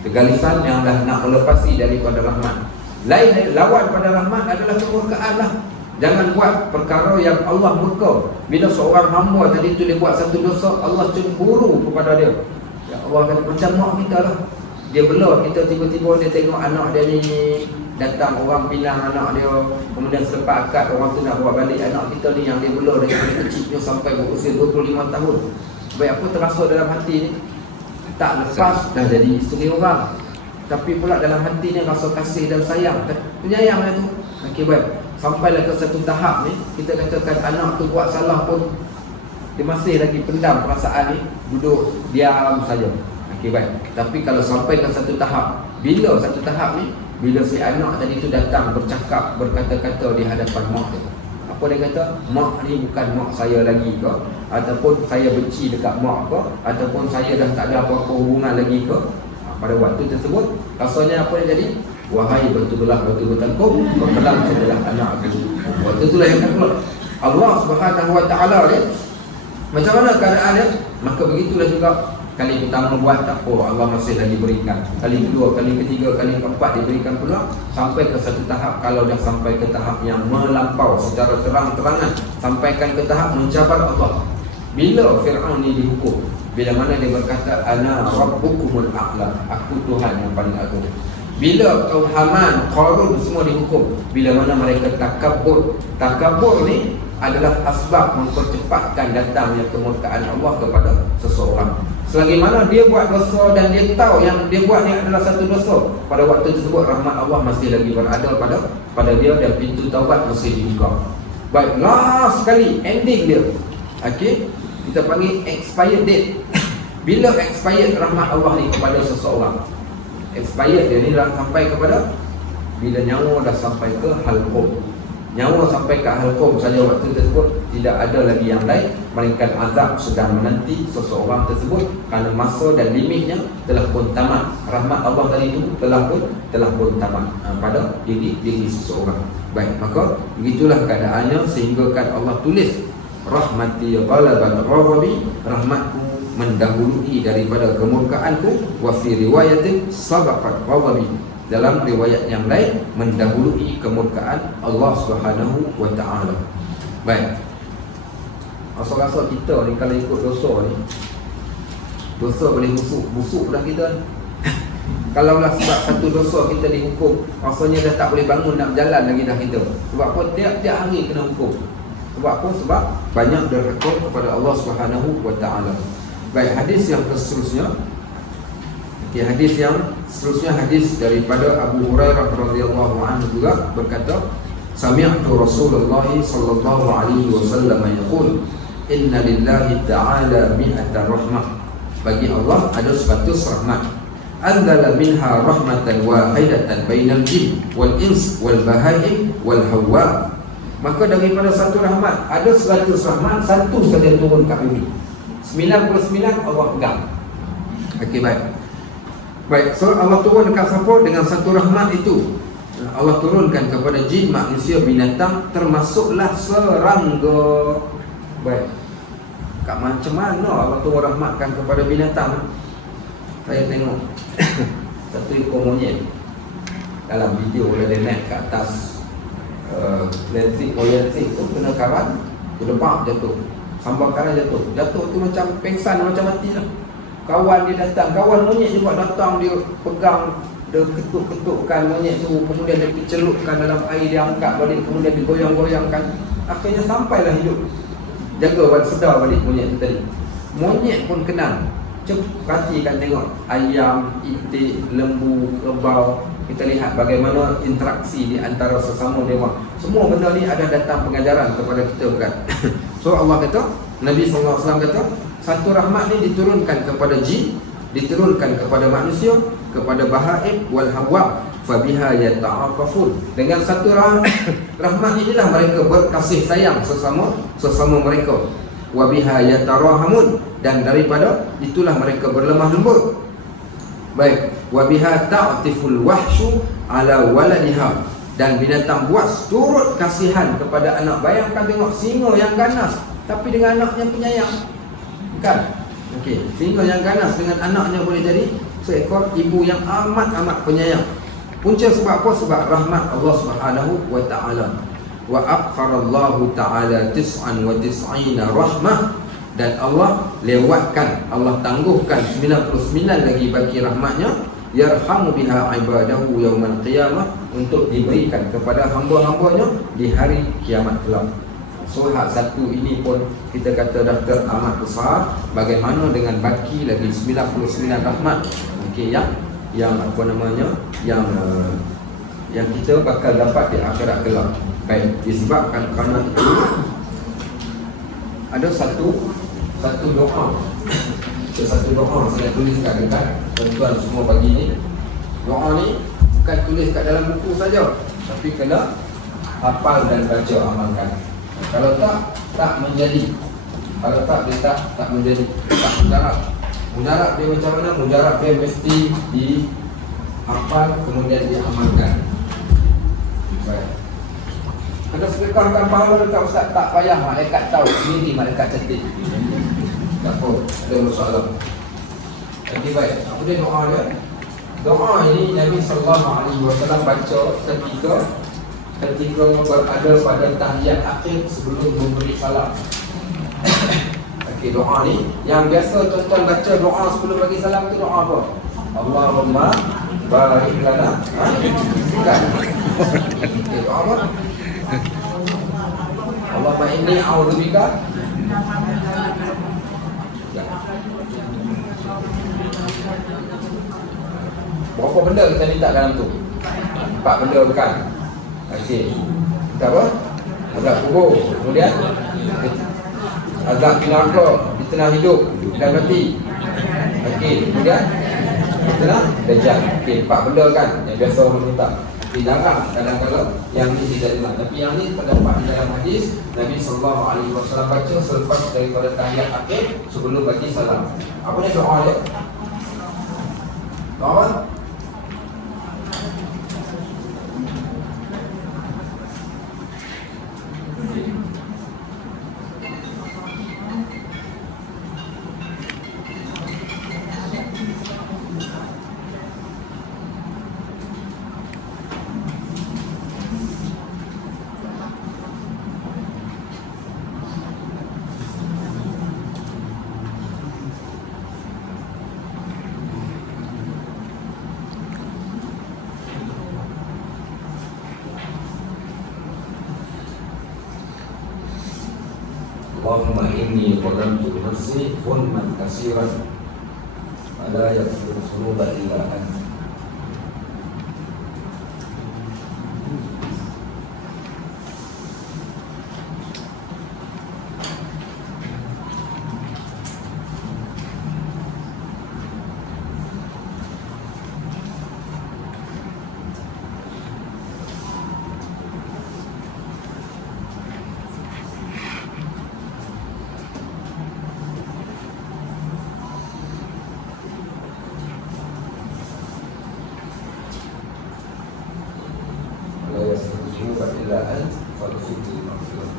Garisan yang dah nak melepasi daripada rahmat. Lain lawan pada rahmat adalah kemurkaan lah. Jangan buat perkara yang Allah murka. Bila seorang hamba tadi tu dia buat satu dosa, Allah cemburu kepada dia. Ya Allah kata macam mak kita lah. Dia bela kita, tiba-tiba dia tengok anak dia ni, datang orang pinang anak dia, kemudian selepas akad orang tu nak buat balik anak kita ni yang dia bela dari kecilnya sampai berusia 25 tahun. Baik, apa terasa dalam hati ni? Tak lepas dah jadi isteri orang, tapi pula dalam hati ni rasa kasih dan sayang, penyayang lah tu. Okey, baik, sampailah ke satu tahap ni, kita katakan anak tu buat salah pun dia masih lagi pendam perasaan ni, duduk diam saja. Okey, baik, tapi kalau sampai ke satu tahap, bila satu tahap ni, bila si anak tadi tu datang bercakap, berkata-kata di hadapan mak dia, apa dia kata? Mak ni bukan mak saya lagi ke? Ataupun saya benci dekat mak ke? Ataupun saya dah tak ada apa-apa hubungan lagi ke? Pada waktu tersebut, rasanya apa yang jadi? Wahai batu belah, batu bertangkup, kau kelam sebelah anak aku. Waktu itulah yang akan keluar. Allah Subhanahu Wa Taala ni, macam mana keadaan dia? Maka begitulah juga. Kali pertama buat tak apa, Allah masih lagi berikan. Kali kedua, kali ketiga, kali keempat diberikan pula. Sampai ke satu tahap, kalau dah sampai ke tahap yang melampau secara terang-terangan, sampaikan ke tahap mencabar Allah. Bila Fir'aun ni dihukum, bila mana dia berkata ana rabbukumul a'la, aku Tuhan yang paling agung. Bila kaum Haman, Qarun semua dihukum, bila mana mereka takabur. Takabur ni adalah asbab mempercepatkan datangnya kemurkaan Allah kepada seseorang. Selagi mana dia buat dosa dan dia tahu yang dia buat ni adalah satu dosa, pada waktu tersebut rahmat Allah masih lagi berada pada dia dan pintu taubat masih dibuka. Baik, last sekali ending dia. Okey, kita panggil expired date. Bila expired rahmat Allah ni kepada seseorang? Expired dia ni dah sampai kepada bila nyawa dah sampai ke halqum. Nyawa sampai ke halqum saja waktu tersebut, tidak ada lagi yang lain melainkan azab sedang menanti seseorang tersebut, kerana masa dan limitnya telah pun tamat. Rahmat Allah tadi itu telah pun tamat pada diri seseorang. Baik, maka begitulah keadaannya sehinggakan Allah tulis rahmati ghalabat ghadabi, rahmatku mendahului daripada kemurkaanku, wa fi riwayatin sabaqat ghadabi, dalam riwayat yang lain mendahului kemurkaan Allah Subhanahu Wa Taala. Baik, rasa-rasa kita ni kalau ikut dosa ni, dosa boleh busuk dah kita ni. Kalaulah sebab satu dosa kita dihukum, rasanya dah tak boleh bangun nak berjalan lagi dah kita. Sebab apa? Tiap-tiap hari kena hukum. Sebab apa? Sebab banyak derhaka kepada Allah Subhanahu Wa Taala. Baik, hadis yang seterusnya. Hadis yang seterusnya, hadis daripada Abu Hurairah radhiyallahu anhu juga berkata, sami'tu Rasulullah sallallahu alaihi wasallam yaqul, inna lillahi ta'ala mi'atan rahmah, bagi Allah ada 100 rahmat. Anzala minha rahmatan wahidatan bainal jin wal ins wal bahaim wal hawa. Maka daripada satu rahmat, ada 100 rahmat, satu saja turun kat bumi. 99 Allah pegang. Okey, baik, so Allah turun dekat siapa? Dengan satu rahmat itu Allah turunkan kepada jin, manusia, binatang, termasuklah serangga. Baik, kat macam mana Allah turun rahmatkan kepada binatang? Saya tengok satu ekor monyet dalam video dia naik ke atas elektrik tu, kena karan, terlepak jatuh, sambal karan jatuh tu macam pengsan, macam mati lah. Kawan dia datang, kawan monyet juga datang, dia pegang, dia ketuk-ketukkan monyet tu, kemudian dia celupkan dalam air, dia angkat balik, kemudian digoyang-goyangkan, akhirnya sampailah hidup. Jaga balik, sedar balik monyet tu tadi. Monyet pun kenal. Perhatikan tengok ayam, itik, lembu, kerbau. Kita lihat bagaimana interaksi di antara sesama dewa. Semua benda ni ada datang pengajaran kepada kita, bukan? So Allah kata, Nabi SAW kata, satu rahmat ni diturunkan kepada jin, diturunkan kepada manusia, kepada bahaim wal hawa, fabiha yata'afafun. Dengan satu rahmat inilah mereka berkasih sayang sesama mereka. Wabiha yatarahamun, dan daripada itulah mereka berlemah lembut. Baik, wabiha ta'tiful wahsyu ala waladiha, dan binatang buas turut kasihan kepada anak. Bayangkan tengok singa yang ganas tapi dengan anaknya penyayang, kan? Okey, singa yang ganas dengan anaknya boleh jadi seekor ibu yang amat penyayang. Punca sebab apa? Sebab rahmat Allah Subhanahu wa taala. Wa aqarallahu ta'ala 99 rahmah, dan Allah lewatkan, Allah tangguhkan 99 lagi bagi rahmatnya, yarhamu biha ibadahu yaumal qiyamah, untuk diberikan kepada hamba-hambanya di hari kiamat kelak. So hak satu ini pun kita kata dah teramat besar. Bagaimana dengan baki lagi 99 rahmat, okey, yang apa namanya, yang kita bakal dapat di akhirat kelak. Baik, disebabkan kerana itu ada satu doa. Satu doa saya tulis kat dekat tuan-tuan semua pagi ni. Doa ni bukan tulis kat dalam buku saja, tapi kena hafal dan baca, amalkan. Kalau tak menjadi. Kalau tak, dia tak menjadi. Tak mujarab. Mujarab dia macam mana? Mujarab dia mesti dihafal kemudian diamalkan. Baik. Ada sedekahkan pahala dekat ustaz, tak payah, malaikat tahu sendiri, malaikat cantik. Tak apa, ada masalah. Okey, baik. Apa dia doa dia? Doa ini Nabi SAW baca ketika berada pada tahiyat akhir sebelum memberi salam. Okey, doa ni yang biasa tuan-tuan baca doa sebelum bagi salam tu doa apa? Allahumma barik lana. Bukan. Okey, doa apa? Allahumma inni a'udzubika. Berapa benda kita minta dalam tu? 4 benda, bukan? Okey. Kita apa? Azab kubur, kemudian azab neraka, fitnah hidup dan mati. Okey, kemudian fitnah dajjal. Okey, 4 benda kan yang biasa orang minta. Dilarang kadang-kadang yang ni tidak dilarang, tapi yang ni terdapat di dalam hadis Nabi SAW baca selepas daripada tahiyat akhir sebelum bagi salam. Apa ni doa dia? Doa apa? Allahumma inni qadantu nafsi zulman katsiran wa la yaghfiru dhunuba illa anta. illa anta faghfir li maghfirah.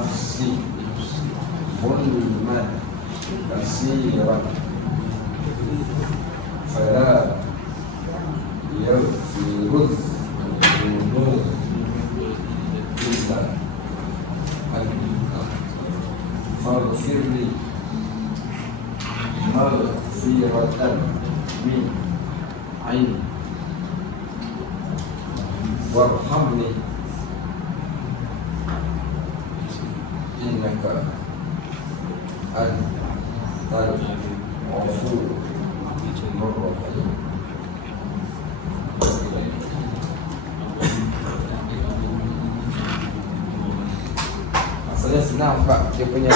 Nafsi mulman kasiran fala yaghfiruz dzunub illa anta faghfirli maghfiratan min 'indi warhamni innaka antal ghafurur rahim. Maksudnya senang Pak, dia punya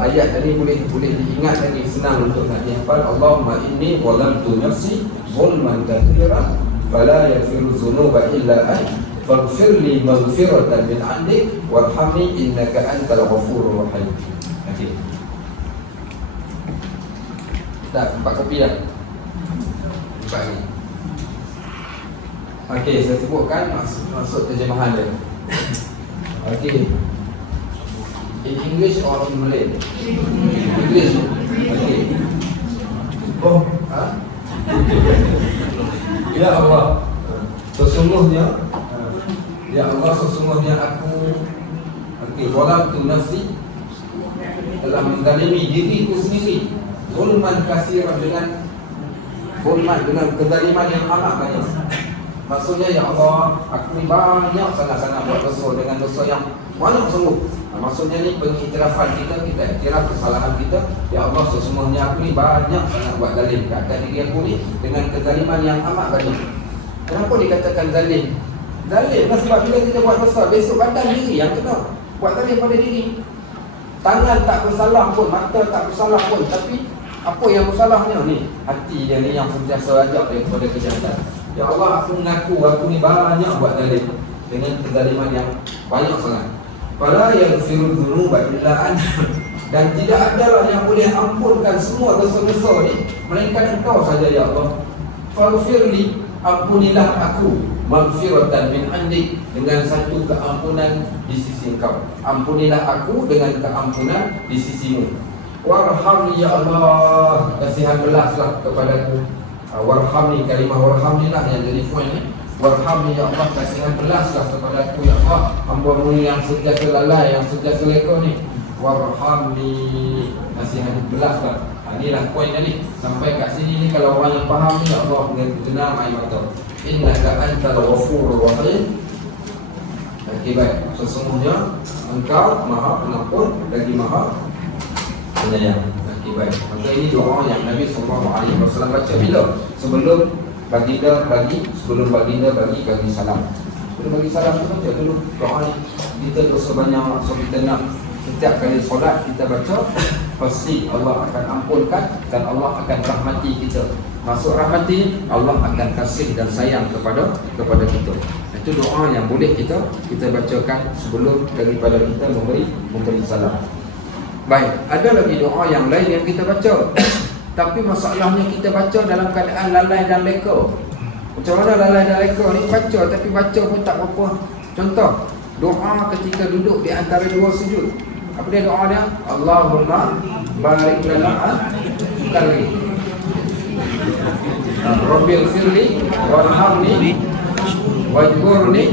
ayat tadi boleh diingat lagi, senang untuk nak dihafal. Allahumma inni zalamtu nafsi zulman katsiran fala yaghfiru dzunuba illa anta faghfirli maghfiratan min 'indik warhamni innaka antal ghafurur rahim. Okey. Dah 4 kopi dah. 4 ni. Okey, saya sebutkan maksud terjemahan dia. Okey. In English or in Malay? English. Okey. Oh, Ya Allah, sesungguhnya ya Allah, sesungguhnya aku zalamtu nafsi, telah menzalimi diriku sendiri, zulman katsiran, dengan kezaliman yang amat banyak. Maksudnya ya Allah, aku ni banyak sangat-sangat buat dosa, dengan dosa yang banyak sungguh. Maksudnya ni pengiktirafan kita iktiraf kesalahan kita. Ya Allah, sesungguhnya aku ni banyak sangat buat zalim kat diri aku ni, dengan kezaliman yang amat banyak. Kenapa dikatakan zalim? Zalim lah sebab bila kita buat dosa, besok badan diri yang kena buat zalim pada diri. Tangan tak bersalah pun, mata tak bersalah pun, tapi apa yang bersalahnya ni? Hati dia ni yang sentiasa ajak dia kepada kejahatan. Ya Allah, aku mengaku aku ni banyak buat zalim, dengan kezaliman yang banyak sangat. Fala yaghfiru dzunuba illa anta, dan tidak adalah yang boleh ampunkan semua dosa-dosa ni melainkan Engkau saja ya Allah. Faghfirli, ampunilah aku, maghfiratan min 'indik, dengan satu keampunan di sisi Engkau. Ampunilah aku dengan keampunan di sisimu. Warhamni ya Allah, kasihan belaslah kepadaku. Warhamni, kalimah warhamni lah yang jadi poin ni. Warhamni ya Allah, kasihan belaslah kepadaku ya Allah, hamba-Mu yang sentiasa lalai, yang sentiasa leka ni. Warhamni, kasihan belaslah. Inilah poin tadi. Sampai kat sini ni kalau orang yang faham ni, ya Allah dengan tenang air mata. Innaka antal ghafurur rahim. Okey, baik. Sesungguhnya Engkau Maha Pengampun lagi Maha Penyayang. Okey, baik. Maka ini doa yang Nabi SAW baca bila? Sebelum baginda bagi salam. Sebelum bagi salam tu baca dulu doa ni. Kita dosa banyak, so kita nak setiap kali solat kita baca, pasti Allah akan ampunkan dan Allah akan rahmati kita. Masuk rahmati, Allah akan kasih dan sayang kepada kita. Itu doa yang boleh kita bacakan sebelum daripada kita memberi salam. Baik, ada lagi doa yang lain yang kita baca. Tapi masalahnya kita baca dalam keadaan lalai dan leka. Macam mana lalai dan leka ni? Baca tapi baca pun tak apa. Contoh, doa ketika duduk di antara dua sujud. Apa dia doa dia? Allahumma barik lana bukan lagi. Rabbil firli warhamni wajburni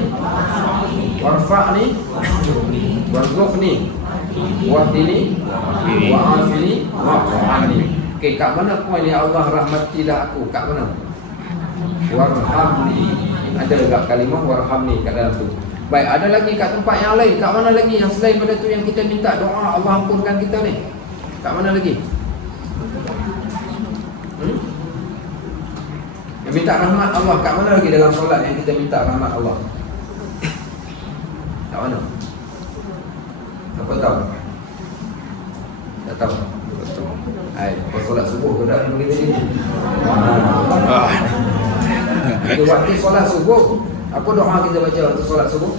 warfa'ni warzuqni wahdini wa'afini wa'afani. Okey, kat mana poin ya Allah rahmatilah aku? Kat mana? Warhamni. Ada dekat kalimah warhamni kat dalam tu. Baik, ada lagi kat tempat yang lain. Kat mana lagi yang selain pada tu yang kita minta doa Allah ampunkan kita ni? Kat mana lagi? Yang minta rahmat Allah kat mana lagi dalam solat yang kita minta rahmat Allah? Kat mana? Apa tahu? Tak tahu. Hai, kau solat subuh kau dah begini ni. Itu waktu solat subuh, apa doa kita baca waktu solat subuh?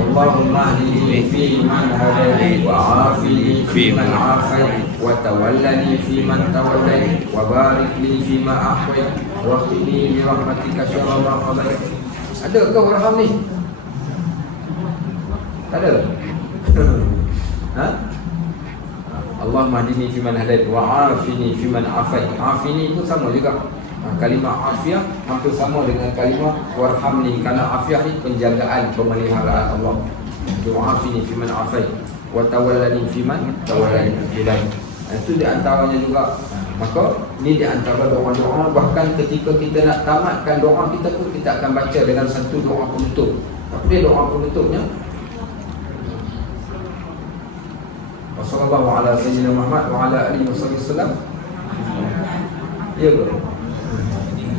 Allahumma hdini fi man hadayt wa afini fi man afayt wa tawallani fi man tawallayt wa barik li fi ma ahwayt wa qini bi rahmatika syarra ma qadayt. Ada ke warham ni? Ada? Ha? Allahumma hdini fi man hadayt wa afini fi man afayt. Afini itu sama juga. Kalimah afiah hampir sama dengan kalimah warhamni, kerana afiah ni penjagaan, pemeliharaan Allah. Wa'afini fiman afai wa tawallani fiman tawallani. Itu di antaranya juga. Maka ni di antara doa-doa, bahkan ketika kita nak tamatkan doa kita pun kita akan baca dengan satu doa penutup. Apa dia doa penutupnya? Wassallallahu ala sayyidina Muhammad wa ala alihi wasallam. Ya ke?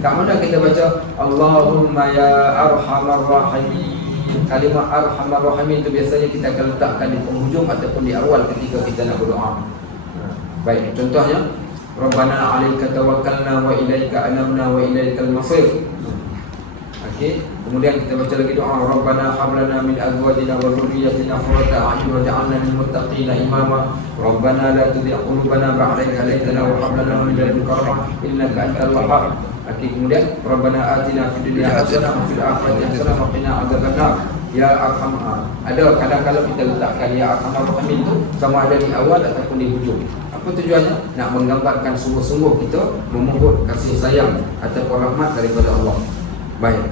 Kat mana kita baca Allahumma ya arhamar rahimin. Kalimah arhamar rahimin itu biasanya kita akan letakkan di penghujung ataupun di awal ketika kita nak berdoa. Baik, contohnya Rabbana 'alaika tawakkalna wa ilaika anabna wa ilaikal masir. Okey, kemudian kita baca lagi doa Rabbana hab lana min azwajina wa dhurriyyatina qurrata a'yun waj'alna lil muttaqina imama. Rabbana la tuzigh qulubana ba'da idh hadaytana wa hab lana min ladunka rahmah innaka antal wahhab. Okey, kemudian Rabbana atina fid dunya hasanah wa fil akhirati hasanah wa qina adzabannar. Ya arhamar. Ada kadang-kadang kita letakkan ya arhamar rahimin tu sama ada di awal ataupun di hujung. Apa tujuannya? Nak menggambarkan sungguh-sungguh kita memohon kasih sayang ataupun rahmat daripada Allah. Baik,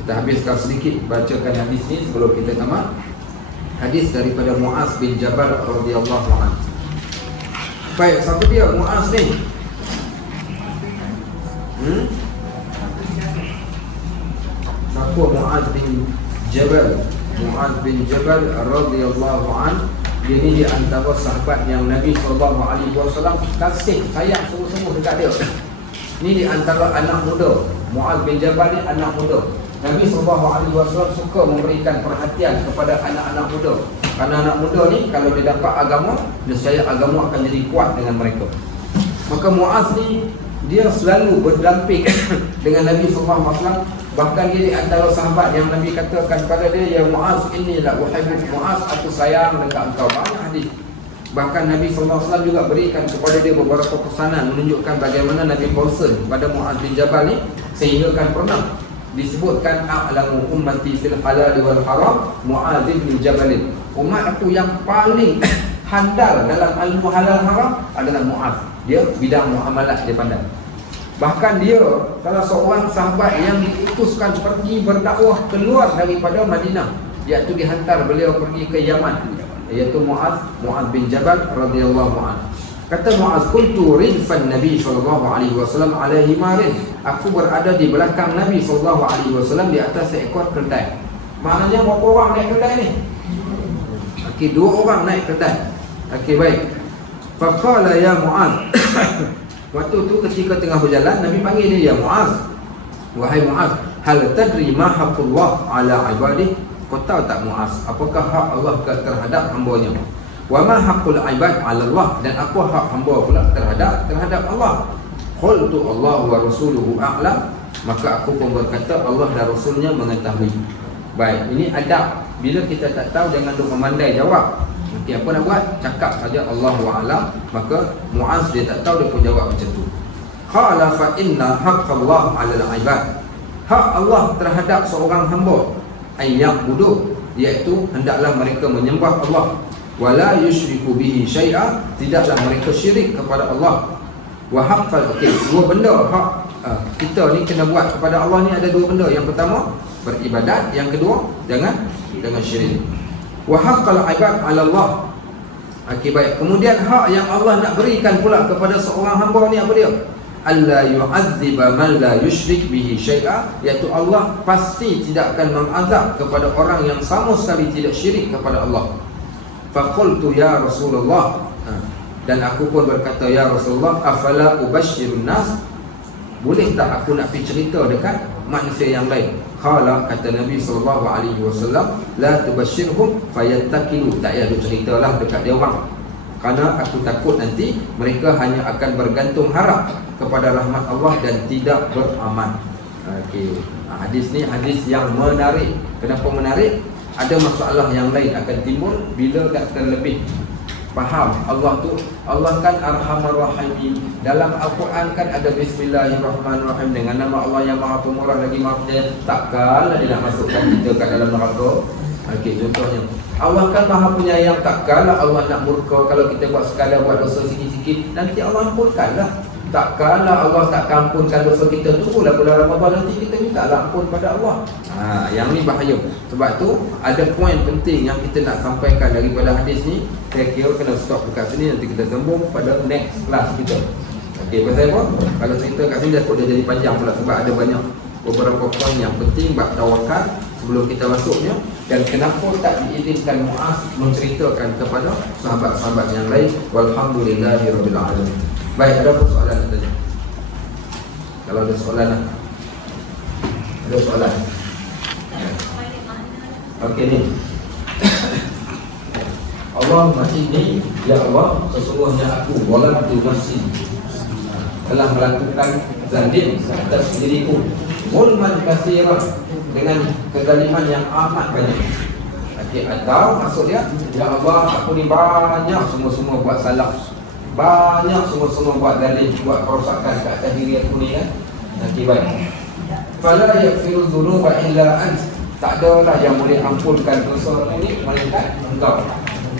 kita habiskan sedikit bacakan hadis ni sebelum kita tamat. Hadis daripada Muaz bin Jabal radhiyallahu anhu. Baik, siapa dia Muaz ni? Siapa Muaz bin Jabal? Muaz bin Jabal radhiyallahu anhu. Dia ni di antara sahabat yang Nabi SAW kasih sayang sungguh-sungguh dekat dia. Ni di antara anak muda. Muaz bin Jabal ni anak muda. Nabi SAW suka memberikan perhatian kepada anak-anak muda. Kerana anak muda ni kalau dia dapat agama, nescaya agama akan jadi kuat dengan mereka. Maka Muaz ni dia selalu berdamping dengan Nabi SAW. Bahkan dia di antara sahabat yang Nabi katakan pada dia, ya Muaz, inilah uhibbu Muaz, aku sayang dekat engkau. Banyak hadis. Bahkan Nabi SAW juga berikan kepada dia beberapa pesanan menunjukkan bagaimana Nabi concern pada Muaz bin Jabal ni, sehingga kan pernah disebutkan a'lamu ummati fil halal wal haram Muaz bin Jabal. Umat aku yang paling handal dalam ilmu halal haram adalah Muaz. Dia bidang muamalat dia pandai. Bahkan dia salah seorang sahabat yang diutuskan pergi berdakwah keluar daripada Madinah, iaitu dihantar beliau pergi ke Yaman, iaitu Muaz bin Jabal radhiyallahu anhu. Kata Muaz, kuntu ridfan Nabi SAW ala himarin. Aku berada di belakang Nabi SAW di atas seekor kedai. Maknanya berapa orang naik kedai ni? Okey, 2 orang naik kedai. Okey, baik. Faqala ya Muaz. Waktu tu ketika tengah berjalan, Nabi panggil dia, ya Muaz, wahai Muaz, hal tadri ma haqqullah ala ibadih? Kau tahu tak Muaz, apakah hak Allah terhadap hamba-Nya? Wa ma haqqul ibad ala Allah, dan apa hak hamba pula terhadap Allah? Qultu Allah wa rasuluhu a'lam. Maka aku pun berkata Allah dan Rasulnya mengetahui. Baik, ini adab. Bila kita tak tahu, jangan duk memandai jawab. Nanti apa nak buat? Cakap saja Allahu a'lam. Maka Muaz dia tak tahu, dia pun jawab macam tu. Qala fa inna haqqallah 'alal 'ibad. Hak Allah terhadap seorang hamba ayyak buduh, iaitu hendaklah mereka menyembah Allah. wala yusyriku bihi syai'a, tidaklah mereka syirik kepada Allah. Wa haqqal, okey, dua benda hak kita ni kena buat kepada Allah ni ada dua benda. Yang pertama beribadat, yang kedua jangan syirik. Wa haqqal ibad 'ala Allah. Okey, baik. Kemudian hak yang Allah nak berikan pula kepada seorang hamba ni apa dia? Alla yu'adziba man la yusyrik bihi syai'a, iaitu Allah pasti tidak akan mengazab kepada orang yang sama sekali tidak syirik kepada Allah. Faqultu ya Rasulullah, dan aku pun berkata, ya Rasulullah, afala ubashshirun nas, boleh tak aku nak pergi cerita dekat manusia yang lain? Qala, kata Nabi SAW, la tubashshirhum fayattakilu, tak payah ceritalah dekat dia orang, kerana aku takut nanti mereka hanya akan bergantung harap kepada rahmat Allah dan tidak beramal. Okey, hadis ni hadis yang menarik. Kenapa menarik? Ada masalah yang lain akan timbul bila tak terlebih faham. Allah kan Arhamar Rahimin. Dalam Al-Quran kan ada Bismillahirrahmanirrahim, dengan nama Allah yang Maha Pemurah lagi Maha Penyayang. Takkan dia nak masukkan kita kat dalam neraka. Okey, contohnya Allah kan Maha Penyayang, takkanlah Allah nak murka kalau kita buat sekadar buat dosa sikit-sikit, nanti Allah ampunkanlah. Takkanlah Allah tak ampunkan dosa kita, tunggulah bulan Ramadan nanti kita minta ampun pada Allah. Yang ni bahaya. Sebab tu ada poin penting yang kita nak sampaikan daripada hadis ni. Saya kira kena stop dekat sini, nanti kita sambung pada next class kita. Okey, pasal apa? Kalau cerita kat sini dah jadi panjang pula, sebab ada banyak beberapa poin yang penting bab tawakal sebelum kita masuknya, dan kenapa tak diizinkan Muaz menceritakan kepada sahabat-sahabat yang lain. Walhamdulillahirabbil alamin. Baik, ada apa soalan tadi? Kalau ada soalan lah. Ada soalan? Okey ni. Allahumma inni, ya Allah, sesungguhnya aku zalamtu nafsi, telah melakukan zalim atas diriku, zulman katsiran, dengan kezaliman yang amat banyak. Okey, atau maksud dia, ya Allah, aku ni banyak semua buat salah, banyak semua buat zalim, buat kerosakan kat atas diri aku ni kan. Nanti baik. Fala yaghfiru dzunuba illa ant, tak adalah yang boleh ampunkan dosa ini melainkan Engkau.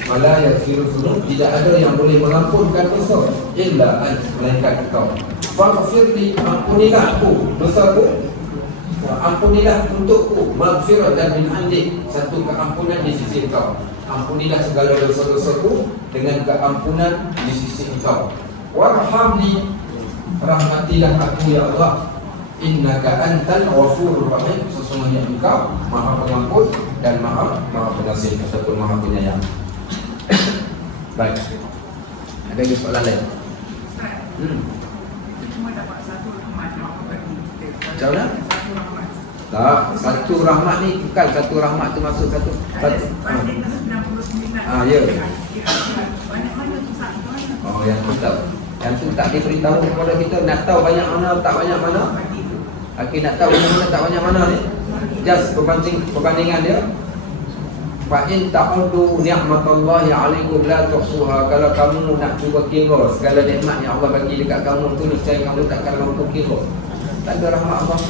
Fala yaghfiru dzunub, tidak ada yang boleh mengampunkan dosa illa ant, melainkan Engkau. Faghfirli, ampunilah aku dosaku, ampunilah untukku, maghfirah dan min indik, satu keampunan di sisi Engkau. Ampunilah segala dosa-dosaku dengan keampunan di sisi Engkau. Warhamni, rahmatilah aku ya Allah, innaka antal ghafurur rahim, sesungguhnya Engkau Maha Pengampun dan Maha Pengasih ataupun Maha Penyayang. Baik. Ada lagi soalan lain? Macam mana? Tak, satu rahmat ni bukan satu rahmat tu maksud satu. Ya. Oh, yang tu tak. Yang tu tak diberitahu kepada kita. Nak tahu banyak mana, tak banyak mana. Okey, nak tahu banyak mana, tak banyak mana ni. Just perbandingan dia. Fa in ta'udu ni'matallahi 'alaikum la tuhsuha. Kalau kamu nak cuba kira segala nikmat yang Allah bagi dekat kamu tu, nescaya kamu takkan mampu kira. Tak ada rahmat Allah.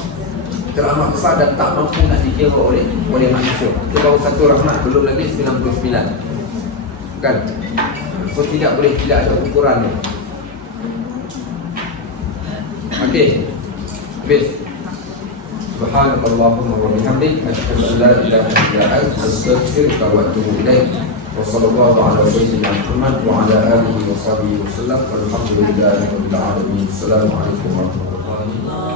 Rahmat besar dan tak mampu nak dikira oleh manusia. Itu baru satu rahmat, belum lagi 99. Kan? So tidak boleh, tidak ada ukurannya. Okey. Habis. Subhanallahumma wa bihamdik, asyhadu an la ilaha illa anta, astaghfiruka wa atubu ilaik. Wa sallallahu ala sayyidina Muhammad wa ala alihi wa sahbihi wasallam. Walhamdulillahirabbil alamin. Assalamualaikum warahmatullahi wabarakatuh.